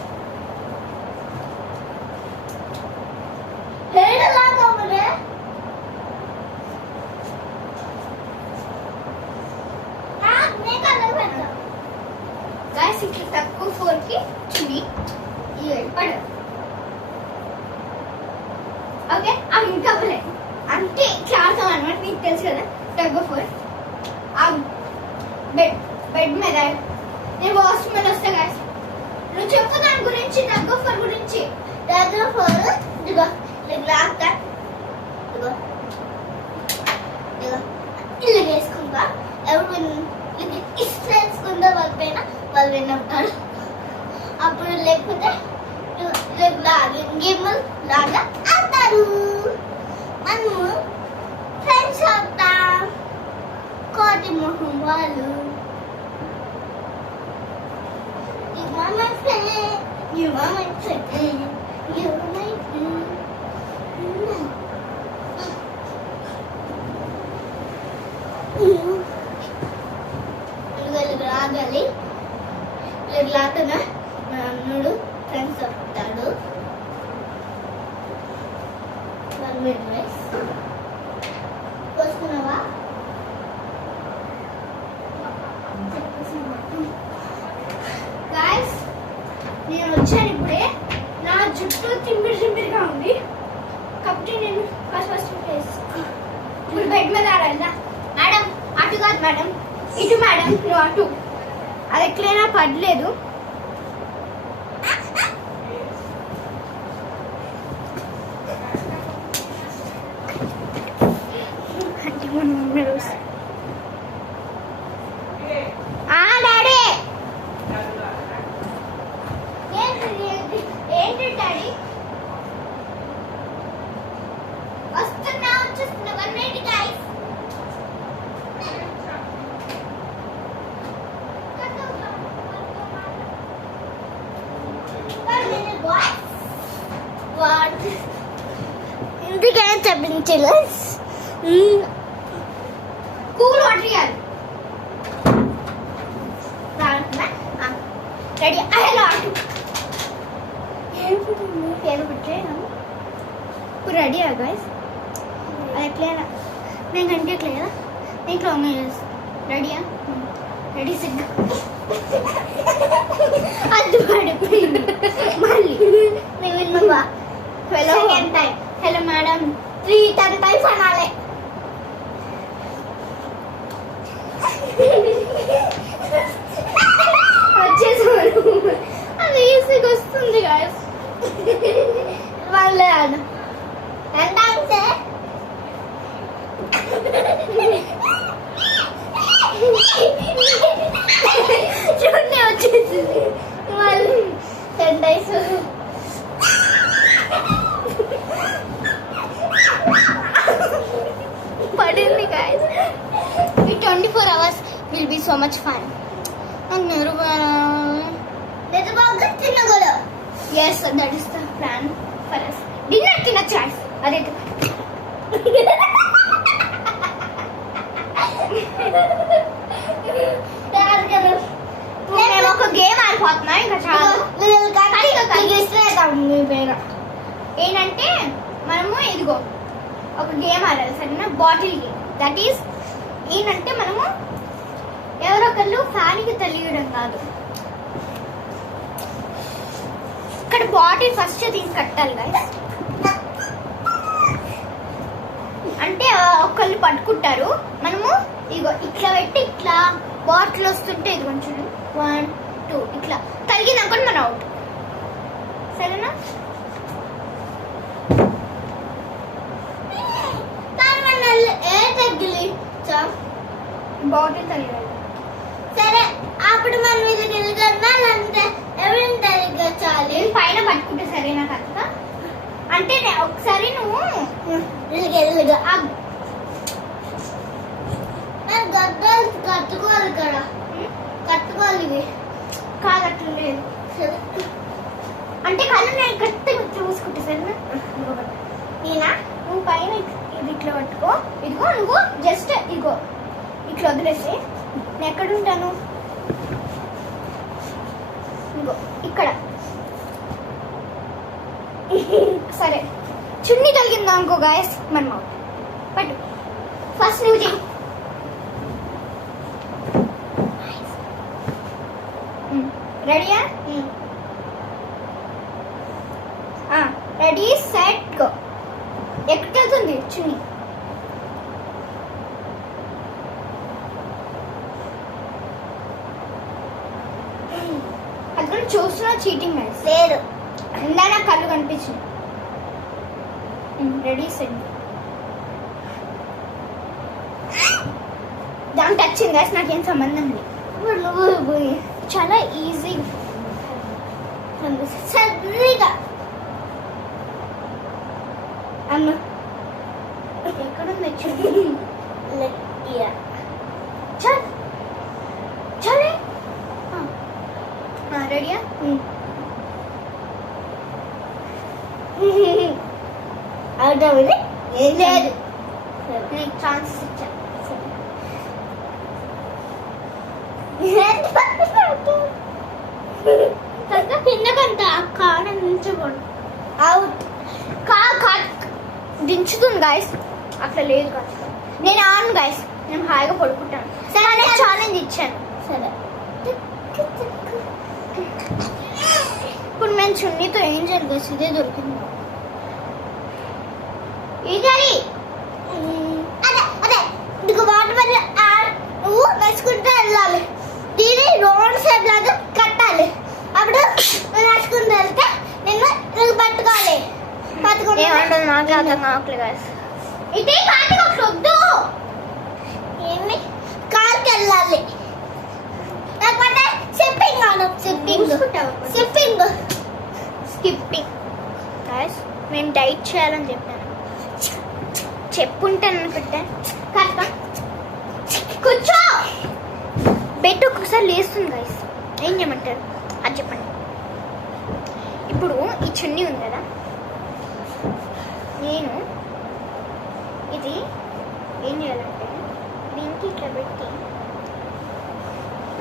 పడు. ఓకే అవి ఇంకా అంటే క్లాస్ అనమాట, నీకు తెలుసు కదా. టగ్ ఆఫ్ వార్ బెడ్ మీద నేను వాష్రూమ్ మీద వస్తా గాయస్. నువ్వు చెప్పు దాని గురించి, టగ్ ఆఫ్ వార్ గురించి. టగ్ ఆఫ్ వార్ ఇదిగో లాక్తా, ఇదిగో ఇదిగో ఇల్లు వేసుకుంటా. ఎవరు ఇష్టం వేసుకుందా వాళ్ళ పైన వాళ్ళు విన్నప్పుడు అప్పుడు, లేకపోతే గేమ్ లాగా ఆడతారు. మనము ఫ్రెండ్స్ అవుతాం. కోటి మొహం వాళ్ళు You are my friend, you are my friend, you are my friend. రాగాలి లాతన మా అన్నుడు ఫ్రెండ్స్ అవుతాడు. వస్తున్నావా? గాయస్ నేను వచ్చాను ఇప్పుడే. నా జుట్టు చింపిరిగా ఉంది కాబట్టి నేను ఫస్ట్ ప్లేస్. ఇప్పుడు బెడ్ మీద ఆడాలి. మేడం అటు కాదు మేడం, ఇటు మేడం. నువ్వు అటు. అది ఎట్లయినా పడలేదు. ఏంటి డాడీ వస్తున్నా వచ్చేస్తున్నా. 1 minute guys. ఇందుకేం చెప్పించలే. కూల్ వాటర్ ఇవ్వాలి. రెడీ అయ్యలో అటు ఇప్పుడు రెడీ గాయస్. అది ఎట్లయినా నేను కనిపించట్లేదా? దీంట్లో రెడీయా? రెడీ సిగ్గు అది పడిపోయింది మళ్ళీ. హలో హలో మేడం 3 టైమ్స్ అనాలి. వచ్చేసారు. అది ఈజీగా వస్తుంది గాయస్. వాళ్ళే ఆడ చూడండి వచ్చేసింది వాళ్ళు 10 days. పడింది గాయస్. ఈ 24 hours will be so much fun. నాకు తినగలరు. Yes, that is the plan for us. Dinner తినచ్చు guys. అదే మేము ఒక గేమ్ ఆడిపోతున్నా. ఇంకా చాలు. ఏంటంటే మనము ఇదిగో ఒక గేమ్ ఆడాలి సరేనా? Bottle game. దట్ ఈస్ ఏంటంటే మనము ఎవరొకళ్ళు ఫ్యాన్కి తెలియడం కాదు. ఇక్కడ బాటిల్ ఫస్ట్ తీసి కట్టాలి గాయస్. అంటే ఒకళ్ళు పట్టుకుంటారు, మనము ఇగో ఇట్లా పెట్టి ఇట్లా బాటిల్ వస్తుంటే ఇది కొంచెం 1 2 ఇట్లా తగిలినాక మనం అవుట్. సరేనా? బాటిల్ తగిలి సరే. అప్పుడు మనం ఇది నిలగొట్టాలంటే ఎవరిని తగిలించాలి? పైన పట్టుకుంటే సరేనా కదా? అంటే ఒకసారి నువ్వు కట్టుకోవాలి కదా, కట్టుకోవాలి. ఇవి కాదు అట్లా లేదు. అంటే కళ్ళు నేను గట్టిగా చూసుకుంటా సరేనా? నేనా? నువ్వు పైన ఇది ఇట్లా పట్టుకో. ఇదిగో నువ్వు జస్ట్ ఇగో ఇట్లా వదిలేసి నేను ఎక్కడ ఉంటాను? ఇగో ఇక్కడ. సరే చున్నీ తగిలిందా అనుకో గాయస్ మనము పట్టు. ఫస్ట్ నువ్వు చెయ్యి. రెడీయా? Ready set go. ఎక్కడికి వెళ్తుంది చున్నీ? అక్కడ చూస్తున్నా చీటింగ్ మ్యాచ్ లేదు. ఇందా నా కళ్ళు కనిపించింది. Ready set. దాని టచ్ గాయస్, నాకేం సంబంధం లేదు. చాలా ఈజీ సరిగా అన్న ఎక్కడుంది చూడు. చల్ చలే రెడీయా? అవుట్ అవ్వదు ఏం లేదు. నీకు ఛాన్స్ ఇచ్చాను. కిందకంత కారణం దించకూడదు. అవుట్. దించుతుంది గాయస్, అట్లా లేదు కదా. నేను ఆను గాయస్, నేను హాయిగా పడుకుంటాను. సరే నేను ఛాలెంజ్ ఇచ్చాను. సరే ఇప్పుడు మేము చున్నీతో ఏం చేయాలి? ఇదే దొరికింది. ఈజీ. అదే అదే ఇదిగో వాటర్ వల్ల నువ్వు వేసుకుంటూ వెళ్ళాలి. దీన్ని రోడ్ సైడ్ లాగా కట్టాలి. అప్పుడు వేసుకుంటూ వెళ్తే నిన్ను పట్టుకోవాలి. ఏమంటుంది నాకే అర్థం కావట్లేదు. ఇదే కాటి వద్దు. ఏమి కాలుకి వెళ్ళాలి. లేకపోతే స్కిప్పింగ్ ఆడు. స్కిప్పింగ్ మేము డైట్ చేయాలని చెప్పాను. చెప్పుంటాను అనుకుంటా. కూర్చో. బెడ్ ఒక్కొక్కసారి లేస్తుంది గైస్, ఏం చేయమంటారు అది చెప్పండి. ఇప్పుడు ఈ చున్నీ ఉంది కదా, నేను ఇది ఏం చేయాలంటే దీనికి ఇట్లా పెట్టి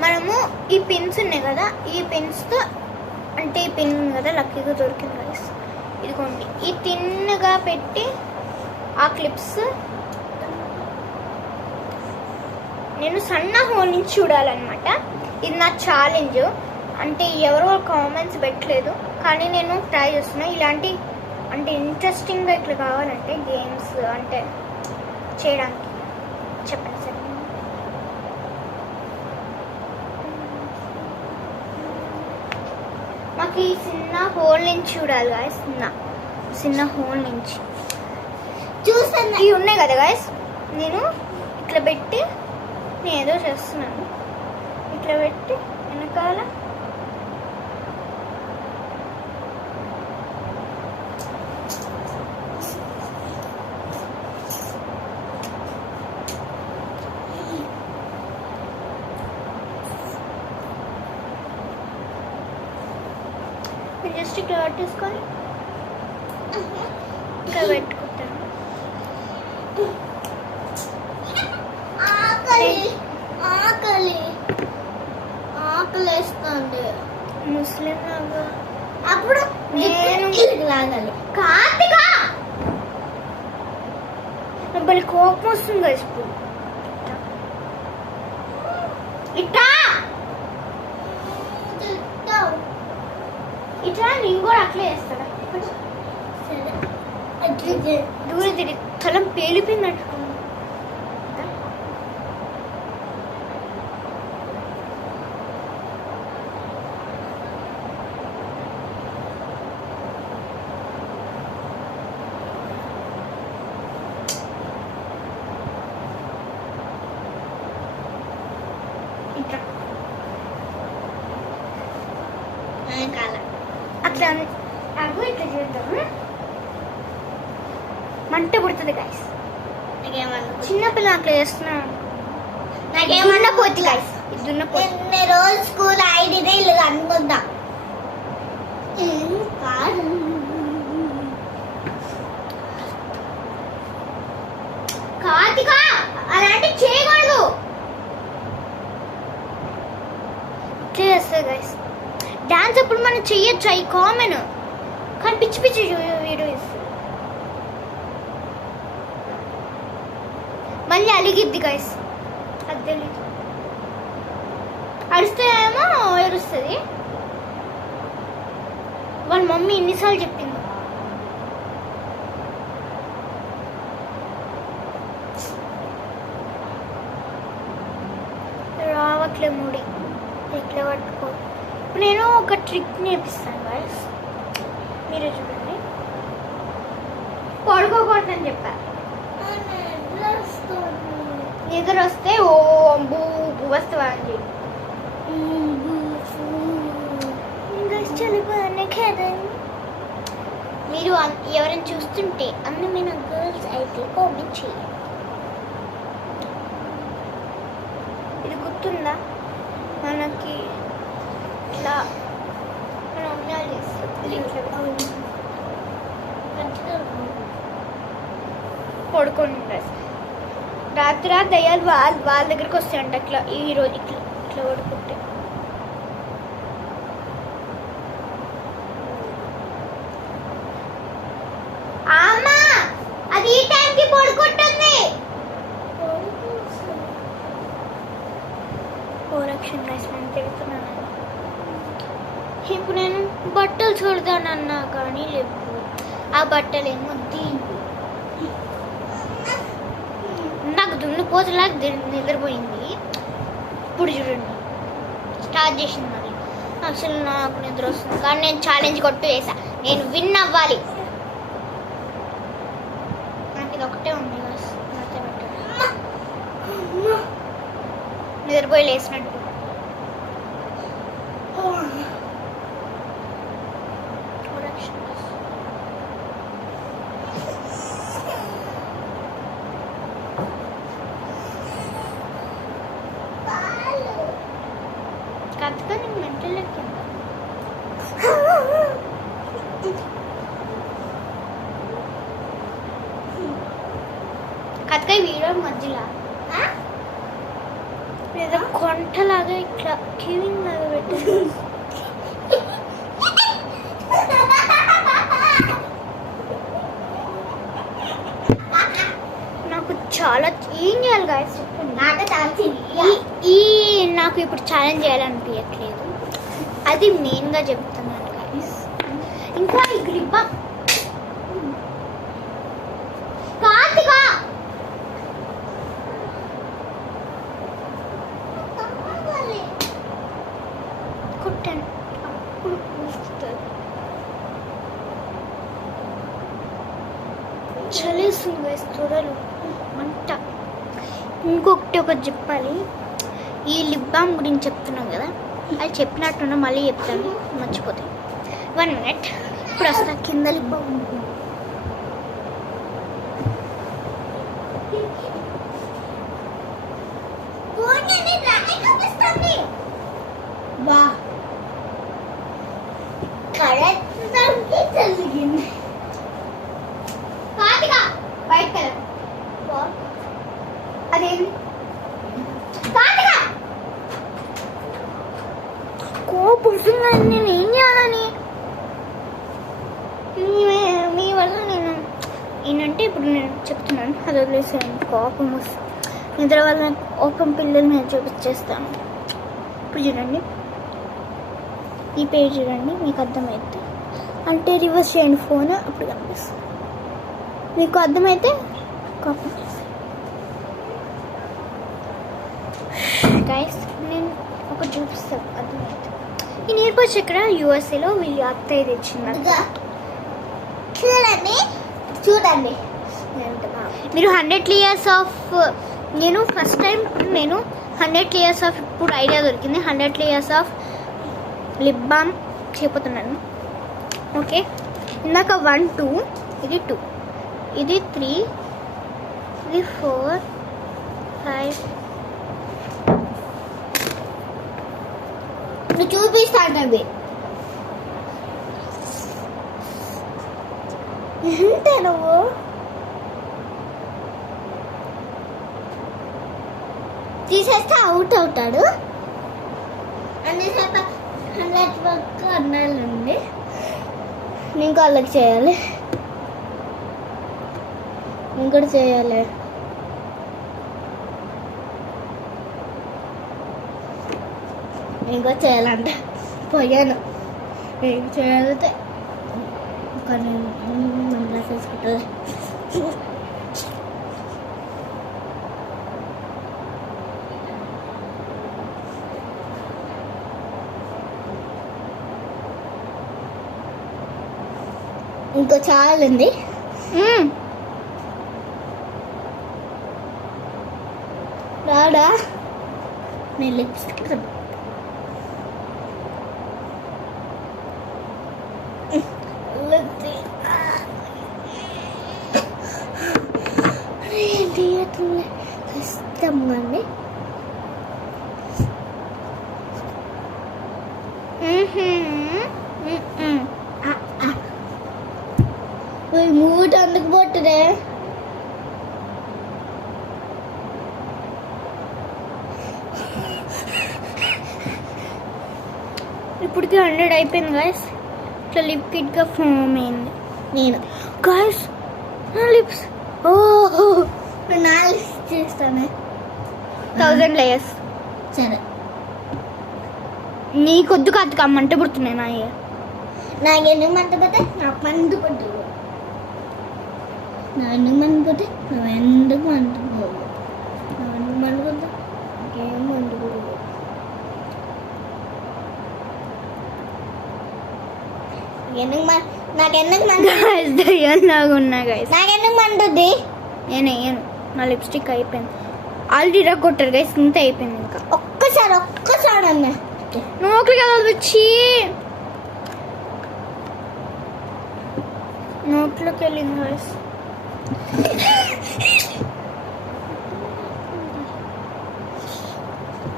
మనము ఈ పిన్స్ ఉన్నాయి కదా, ఈ పిన్స్తో అంటే ఈ పిన్ ఉంది కదా లక్కీగా దొరికింది గైస్. ఇదిగోండి ఈ తిన్నగా పెట్టి ఆ క్లిప్స్ నేను సన్న హోల్ నుంచి చూడాలన్నమాట. ఇది నా ఛాలెంజ్. అంటే ఎవరో కామెంట్స్ పెట్టలేదు, కానీ నేను ట్రై చేస్తున్నా. ఇలాంటి అంటే ఇంట్రెస్టింగ్గా ఇట్లా కావాలంటే గేమ్స్ అంటే చేయడానికి చెప్పండి సార్. మాకు ఈ చిన్న హోల్ నుంచి చూడాలి గాయస్. చిన్న హోల్ నుంచి చూస్తాను. ఇవి ఉన్నాయి కదా గాయస్, నేను ఇట్లా పెట్టి నేను ఏదో చేస్తున్నాను. ఇట్లా పెట్టి వెనకాల జస్ట్ ఇట్లా పట్టేసుకొని ఇక్కడ పెట్టుకుంటాను. ఆకలిస్తుంది ముస్లిం లాగా. అప్పుడు నేను లాగాలి. కార్తిక మళ్ళీ కోపం వస్తుంది కదా ఇప్పుడు. ఇట్లా ఇట్లా నేను కూడా అట్లే చేస్తాను. దూరం తిరిగి తలం పేలిపోయిందట్టు. అట్లా అగు ఇట్లా చేద్దాము. మంట పుడుతుంది గైస్. చిన్నపిల్ల అట్లా చేస్తున్నాను. నాకేమన్నా పోతి గైస్, ఇది రోజు స్కూల్ ఐడిదే ఇల్లు అనుకుందా. కార్తిక అలాంటి చేయకూడదు. ఇట్లా చేస్తుంది గైస్. డాన్స్ అప్పుడు మనం చెయ్యొచ్చు, అవి కామన్. కానీ పిచ్చి పిచ్చి వీడియో ఇస్తుంది. మళ్ళీ అలిగిద్ది గైస్, అది తెలీదు. అరిస్తే ఏమో ఏడుస్తుంది. వాళ్ళ మమ్మీ ఎన్నిసార్లు చెప్పింది ట్రిక్ నేర్పిస్తాను గాయస్, మీరే చూడండి. పడుకోకూడదని చెప్పా. నిద్ర వస్తే ఓ బూ బూ వస్తావా అని చనిపోయానే కదా. మీరు ఎవరైనా చూస్తుంటే అందమైన గర్ల్స్ అయితే కామెంట్ చేయండి. ఇది గుర్తుందా, మనకి ఇట్లా మన ఉమ్యాలు చేస్తుంది, పడుకోండి రాత్రి దయ్యాలు వాళ్ళ దగ్గరికి వస్తాయంట. ఇట్లా ఈరోజు ఇట్లా ఇట్లా పడుకుంటే అది ఈ టైంకి పడుకుంటుంది. ఓరక్షణ నేను తిడుతున్నాను. ఇప్పుడు నేను బట్టలు చూడదానన్నా కానీ లేవు. ఆ బట్టలు ఏమో దీన్ని నాకు దున్నుపోతలాగా నిద్రపోయింది. ఇప్పుడు చూడండి స్టార్ట్ చేసింది మరి. అసలు నాకు నిద్ర వస్తుంది కానీ నేను ఛాలెంజ్ కొట్టు చేసా, నేను విన్ అవ్వాలి. నాకు ఇది ఒకటే ఉంది, నిద్రపోయి లేసినట్టు. కథగా నేను మెంటల్ ఎక్కింది. కథగా వీడియో మధ్యలో ఏదో కొంటలాగా ఇట్లా క్యూయింగ్ లాగా పెట్టారు. నాకు చాలా ఏం చేయాలి గాయస్ నాకు ఇప్పుడు ఛాలెంజ్ చేయాలనిపించట్లేదు, అది మెయిన్గా చెప్తున్నాను గాయస్. ఇంకా ఈ గ్రిప్ కొట్టాను అప్పుడు పూస్తుంది. చలేస్తుంది గాయస్, తొడలు మంట. ఒకటి చెప్పాలి, ఈ లిప్ బామ్ గురించి చెప్తున్నాం కదా, అది చెప్పినట్టున్నా మళ్ళీ చెప్తాను, మర్చిపోతాను. 1 minute. ఇప్పుడు వస్తా. కింద లిప్ బామ్ ఉంటుంది. బా కలిగింది వైట్ కలర్. అదేంటి కోపడుతున్నాను, నేను ఏం చేయాలని. మీ వల్ల నేను ఏంటంటే ఇప్పుడు నేను చెప్తున్నాను, అది వదిలేసాను. కోపం వస్తుంది, నిద్ర వల్ల కోపం పిల్లలు నేను చూపించేస్తాను. ఇప్పుడు చూడండి, ఈ పేజ్ చూడండి, మీకు అర్థమైతే అంటే రివర్స్ చేయండి ఫోన్, అప్పుడు కనిపిస్తుంది. మీకు అర్థమైతే కోపం గైస్. నేను ఒక చూపిస్తాను అర్థమైతే. ఈ నేర్పొచ్చు ఇక్కడ యూఎస్ఏలో వీళ్ళు అత్తయ్య తెచ్చింది. చూడండి చూడండి మీరు 100 layers ఆఫ్, నేను ఫస్ట్ టైం నేను 100 layers ఆఫ్, ఇప్పుడు ఐడియా దొరికింది. 100 layers ఆఫ్ లిప్ బామ్ చెప్పబోతున్నాను. ఓకే, ఇందాక 1 2, ఇది 2, ఇది 3, ఇది 4 5. నువ్వు చూపిస్తాను ఏంటే నువ్వు తీసేస్తే అవుట్ అవుతాడు. అన్నిసేపు 100 వరకు అన్నాలండి. నేను వాళ్ళకి చేయాలి, ఇంకోటి చేయాలి. ఇంకా చేయాలంట, పోయాను. ఏం చేయాలంటే కానీ మళ్ళీ చేసుకుంటుంది. ఇంకో చాలా ఉంది. రాడా నేను లిప్స్టిక్ కష్టంగానే మూట అందుకు పోతుందే. ఇప్పటికి 100 అయిపోయింది గాయస్. ఇట్లా లిక్విడ్గా ఫామ్ అయింది. నేను గాయస్ నా లిప్స్ ఓహో నాలుగు చేస్తానే 1000 లేయర్స్. సరే నీ కొద్దు కాదు కమ్మంటే పుడుతున్నాయి నా నాకు ఎందుకు మంట పోతే నాకు మందు పట్టు నా ఎందుకు మందు పోతే నువ్వు ఎందుకు మందు పోవు నా ఎందుకు మందు పోతే నాకేం మందు పోవు. నాకెందుకు దయ్యంలాగా ఉన్నా గైస్. నాకెందుకు మండుద్ది. నేను వేయను. నా లిప్స్టిక్ అయిపోయింది. ఆల్రెడీ కొట్టారు గైస్. ఇంత అయిపోయింది. ఇంకా ఒక్కసారి అన్నా నోట్లకి ఎలా వచ్చి నోట్లోకి వెళ్ళింది గైస్.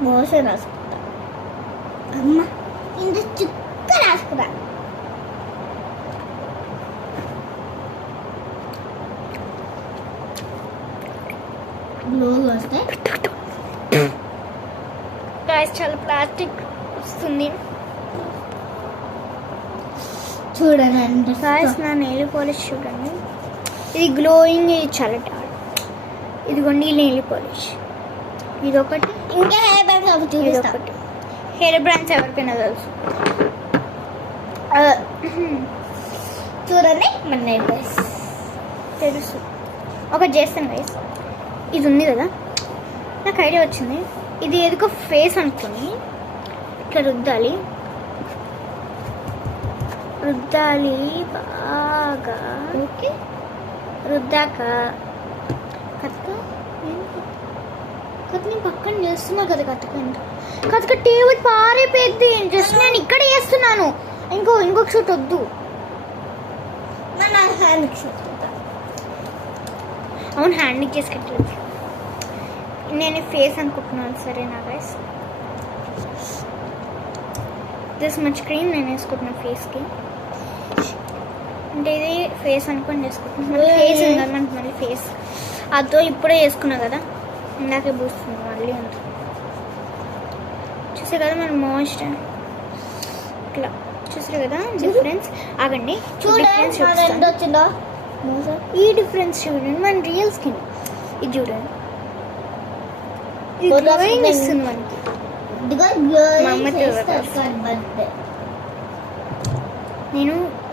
మోసం రాసుకుంటా. అమ్మ ఇంత చుక్క రాసుకురా. గ్లోలు వస్తాయి గైస్. చాలా ప్లాస్టిక్ వస్తుంది చూడండి గైస్. నా నెయిల్ పాలిష్ చూడండి. ఇది గ్లోయింగ్. ఇది చాలా డార్క్. ఇదిగోండి ఈ నెయిల్ పాలిష్. ఇదొకటి. ఇంకా హెయిర్ బ్యాండ్స్ చూపిస్తా. ఇదొకటి. హెయిర్ బ్రాండ్స్ ఎవరికైనా తెలుసు. చూడండి మన నెయిల్ పాలిష్ తెలుసు. ఒకటి చేస్తాను గైస్. ఇది ఉంది కదా, నాకు ఐడియా వచ్చింది. ఇది ఏదో ఫేస్ అనుకుని ఇట్లా రుద్దాలి బాగా. ఓకే రుద్దాక కథ నేను పక్కన చేస్తున్నా కదా. కథ టేబుల్ పారైపోయింది. జస్ట్ నేను ఇక్కడ చేస్తున్నాను. ఇంకొక షూట్ వద్దు. మన హ్యాండ్ అవును హ్యాండ్కి చేసి కట్టలేదు. నేను ఫేస్ అనుకుంటున్నాను. సరేనా గైస్. దిస్ మచ్ క్రీమ్ నేను వేసుకుంటున్నా ఫేస్కి. అంటే ఇది ఫేస్ అనుకొని వేసుకుంటున్నాను. ఫేస్ ఉందన్నమాట. మళ్ళీ ఫేస్ అదో ఇప్పుడే వేసుకున్నా కదా, ఇందాకే పూస్తుంది మళ్ళీ అంత. చూసే కదా మన మాయిశ్చర్ ఇట్లా చూసారు కదా డిఫరెన్స్. ఆగండి చూడండి వచ్చిందో ఈ డిఫరెన్స్ చూడండి. మన రియల్ స్కిన్ ఇది చూడండి. ఇస్తుంది మనకి.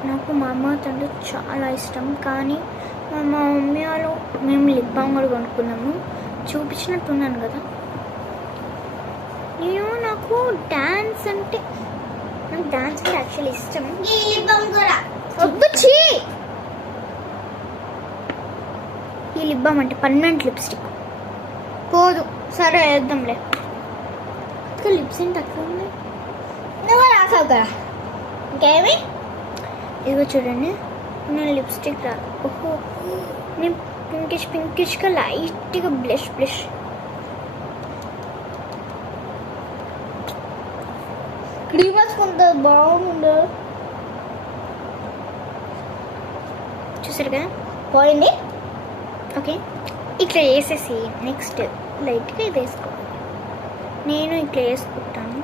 నాకు మా అమ్మ తండ్రి చాలా ఇష్టం. కానీ మా మమ్మీ వాళ్ళు మేము లిప్ బామ్ కూడా కొనుక్కున్నాము. చూపించినట్టున్నాను కదా. నాకు డాన్స్ అంటే యాక్చువల్లీ ఇష్టం. వద్దు ఈ లిప్ బామ్ అంటే పర్మనెంట్ లిప్స్టిక్ పోదు. సరే వేద్దాంలే. లిప్స్ ఏంటి తక్కువ ఉన్నాయి. నువ్వు రాసావు కదా ఇంకేమి. ఇదిగో చూడండి నేను లిప్స్టిక్ ఓహో నేను పింకిష్గా లైట్గా బ్లష్ క్రీమ్ వేసుకుంటే బాగుండు. చూసారు కదా పోయింది. ఓకే ఇట్లా వేసేసి నెక్స్ట్ లైట్గా ఇది వేసుకోవాలి. నేను ఇట్లా వేసుకుంటాను.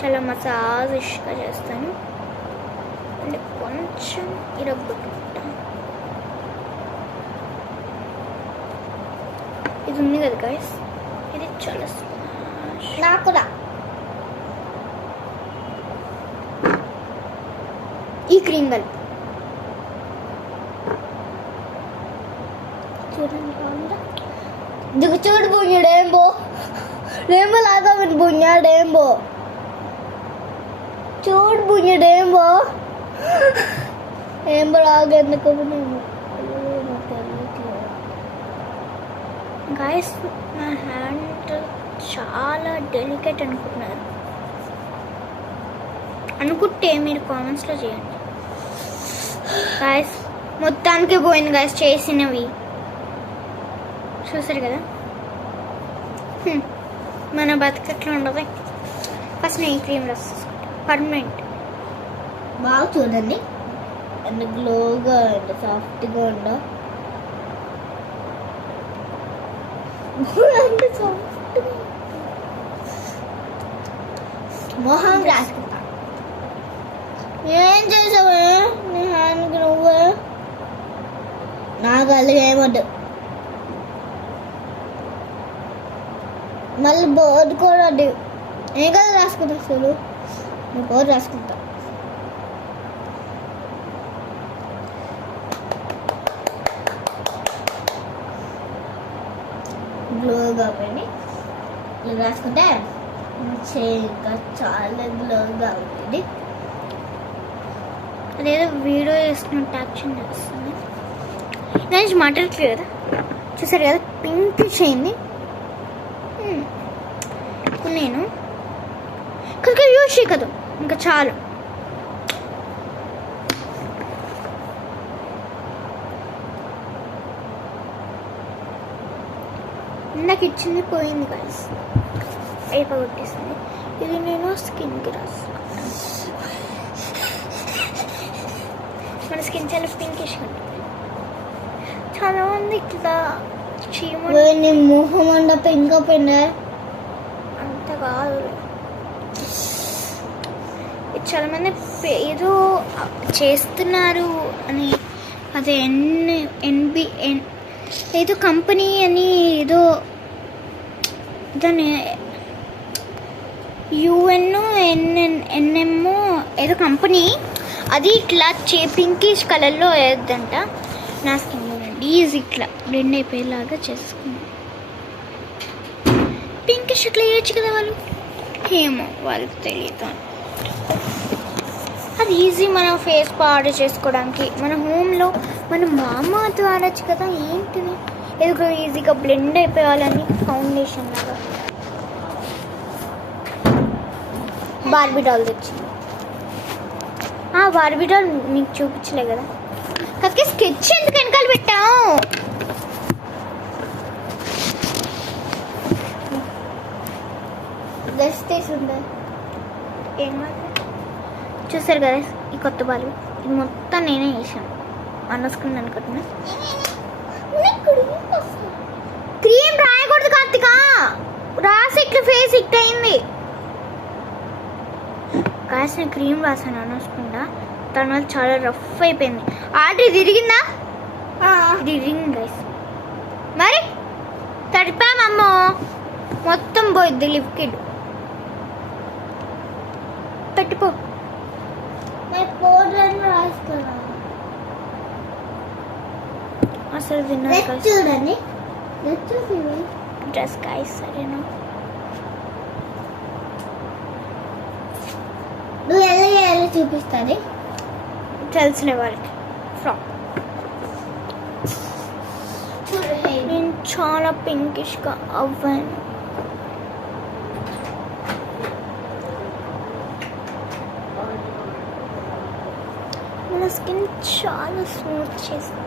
చాలా మసాజ్గా చేస్తాను. అంటే కొంచెం ఇరగొట్టుకుంటాను. ఇది ఉంది కదా గైస్, ఇది చాలా నాకు కూడా ఈ క్రీమ్ కలిపి చూడండి బాగుందా. చూడు పుణ్యుడు రేంబో లాగా పుణ్యాడేంబో. చూడు పుణ్యుడేంబో ఏం రాగా ఎందుకు గాయస్ నా హ్యాండ్ చాలా డెలికేట్ అనుకుంటున్నారు. అనుకుంటే మీరు కామెంట్స్లో చేయండి. గాయస్ మొత్తానికి పోయింది గాయస్ చేసినవి చూసారు కదా. మన బతుకట్లో ఉండదు. ఫస్ట్ నేను క్రీమ్ రాసుకుంటా పర్మనెంట్. బాగా చూడండి, అండ్ గ్లోగా అండ్ సాఫ్ట్గా ఉండ మొహం రాసుకుంటా. ఏం చేసావే నీ హ్యాండ్కి నువ్వే? నాకు అలాగే ఏమొద్దు. మళ్ళీ బోర్డు కూడా వద్దు. ఏం కదా రాసుకుంటా అసలు నువ్వు బోర్డు రాసుకుంటా. గ్లోగా పడి ఇలా రాసుకుంటే ఇంకా చాలా గ్లోగా ఉంటుంది. అదేదో వీడియో చేస్తున్నట్టు యాక్షన్ చేస్తుంది. నేను మాట్లాడట్లేదు కదా, చూసారు కదా పింక్ అయింది. నేను కనుక యూజ్ చేయకదు ఇంకా చాలు. నాకు ఇచ్చింది పోయింది గాయస్, అయిపోగొట్టేసింది. ఇది నేను స్కిన్కి రాస్తాను. మన స్కిన్ చాలా పింకిష్ ఉంటుంది. చాలా మంది ఇట్లా చీమ నీ మొహం అంతా పింక్ అయిపోయిందా? అంత కాదు, చాలా మంది ఏదో చేస్తున్నారు అని, అదే ఏదో కంపెనీ అని, ఏదో దాన్ని UNNM ఏదో కంపెనీ, అది ఇట్లా పింకిష్ కలర్లో వేయద్దంట. నా స్కిన్ చూడండి ఈజీ ఇట్లా బ్లెండ్ అయిపోయేలాగా చేసుకున్నాను. పింకిష్ ఇట్లా వేయచ్చు కదా వాళ్ళు, ఏమో వాళ్ళకి తెలియదు. అది ఈజీ మనం ఫేస్ ఆర్డర్ చేసుకోవడానికి. మన హోమ్లో మన మామ వాడచ్చు కదా. ఏంటిది ఏదో ఈజీగా బ్లెండ్ అయిపోవాలని ఫౌండేషన్ లాగా బార్బీ డాల్ తెచ్చింది. బార్బీ డాల్ నీకు చూపించలే కదా. కాకపోతే స్కెచ్ ఎందుకు వెనకాల పెట్టావు? ఏం చూసారు కదా ఈ కొత్త బాలు, ఇది మొత్తం నేనే వేసాను. అనసుకుని అనుకుంటున్నా. క్రీమ్ రాయకూడదు కార్తిక, రాసి ఇట్లా ఫేస్ ఇట్ అయింది. కాసిన క్రీమ్ రాసాను అనసుకుండా, దాని వల్ల చాలా రఫ్ అయిపోయింది. ఆర్డర్ తిరిగిందా? తిరిగింది గైస్. మరి తడిపామమ్మో, మొత్తం పోయిద్ది లిక్విడ్. పెట్టిపో. అసలు చూడండి డ్రెస్ గైస్ సరేనా. నువ్వు ఎలా చూపిస్తుంది తెలుసులే వాళ్ళకి. ఫ్రాక్ నేను చాలా పింకిష్గా అవ్వాను. మన స్కిన్ చాలా స్మూత్ చేస్తుంది.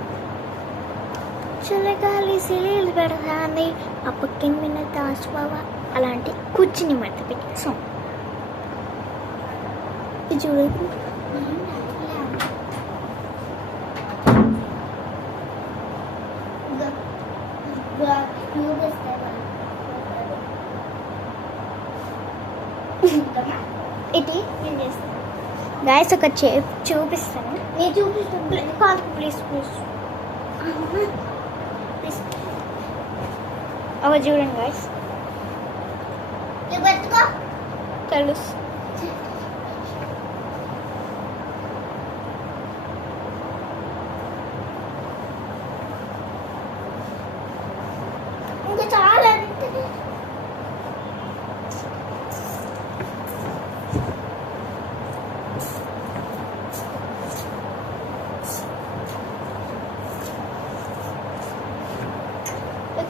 చల్లగాలి సిలీలు పెడతాంది, ఆ పక్కన మీద దాచుబావ అలాంటి కూర్చుని మడత పెట్టి సాంగ్ ఇది చూడండి. ఇది నేను చేస్తాను గాయస్, ఒక చూపిస్తాను. నేను చూపిస్తాను కాదు ప్లీజ్ ప్లీజ్ ప్లీజ్. అవ చూడండి గాయస్, పెట్టుకో. తెలుసు ఇంకా చాలా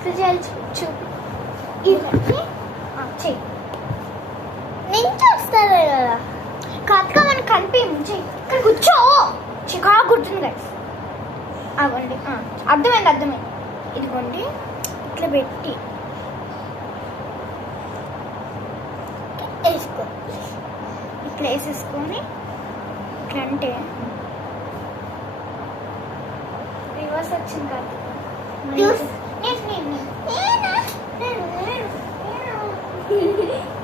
ఎట్లా చేయాలి చూపి ఇవన్నీ చెయ్యి నేను చేస్తాను కదా కాదుగా మనకి కనిపించి చెయ్యి ఇక్కడ కూర్చో చికా కూర్చుంది గైస్ అవ్వండి అర్థమైంది ఇదిగోండి ఇట్లా పెట్టి వేసుకో ఇట్లా వేసేసుకొని ఇట్లా అంటే రివర్స్ వచ్చింది కాదు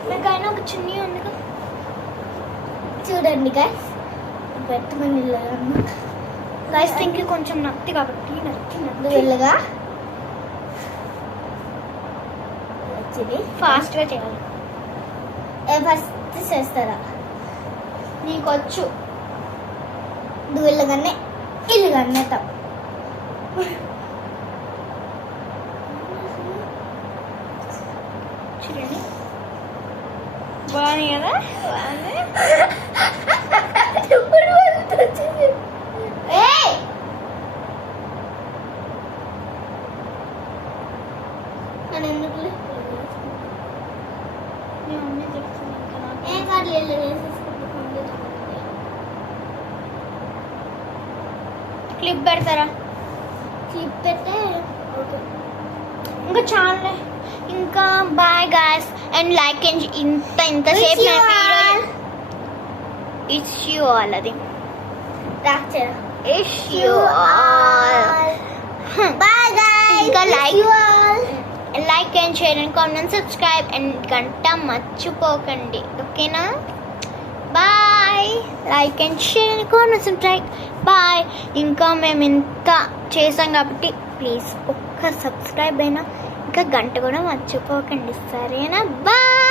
నాకైనా ఒక చున్నీ ఉంది కదా చూడండి గైస్ పెట్టుకుని గైస్ ఇంక కొంచెం నత్తి కాబట్టి నత్తి వెళ్ళగా ఫాస్ట్గా చేయాలి ఫస్ట్ చేస్తారా నీకు వచ్చు వెళ్ళగానే ఇల్లుగానే తప్ప చూడండి బాగుంది కదా క్లిప్ పెడతారా క్లిప్ పెడితే ఇంకా చాలా ఇంకా bye guys and like and ఇంతసేపు ఇట్స్ యూ ఆల్ అది it's you all bye guys ఇంకా like and share and comment subscribe and గంట మర్చిపోకండి ఓకేనా bye like and share and comment subscribe bye ఇంకా మేము ఇంత చేసాం కాబట్టి ప్లీజ్ ఒక్క సబ్స్క్రైబ్ అయినా ఇంకా గంట కూడా మర్చిపోకండి సరేనా బాయ్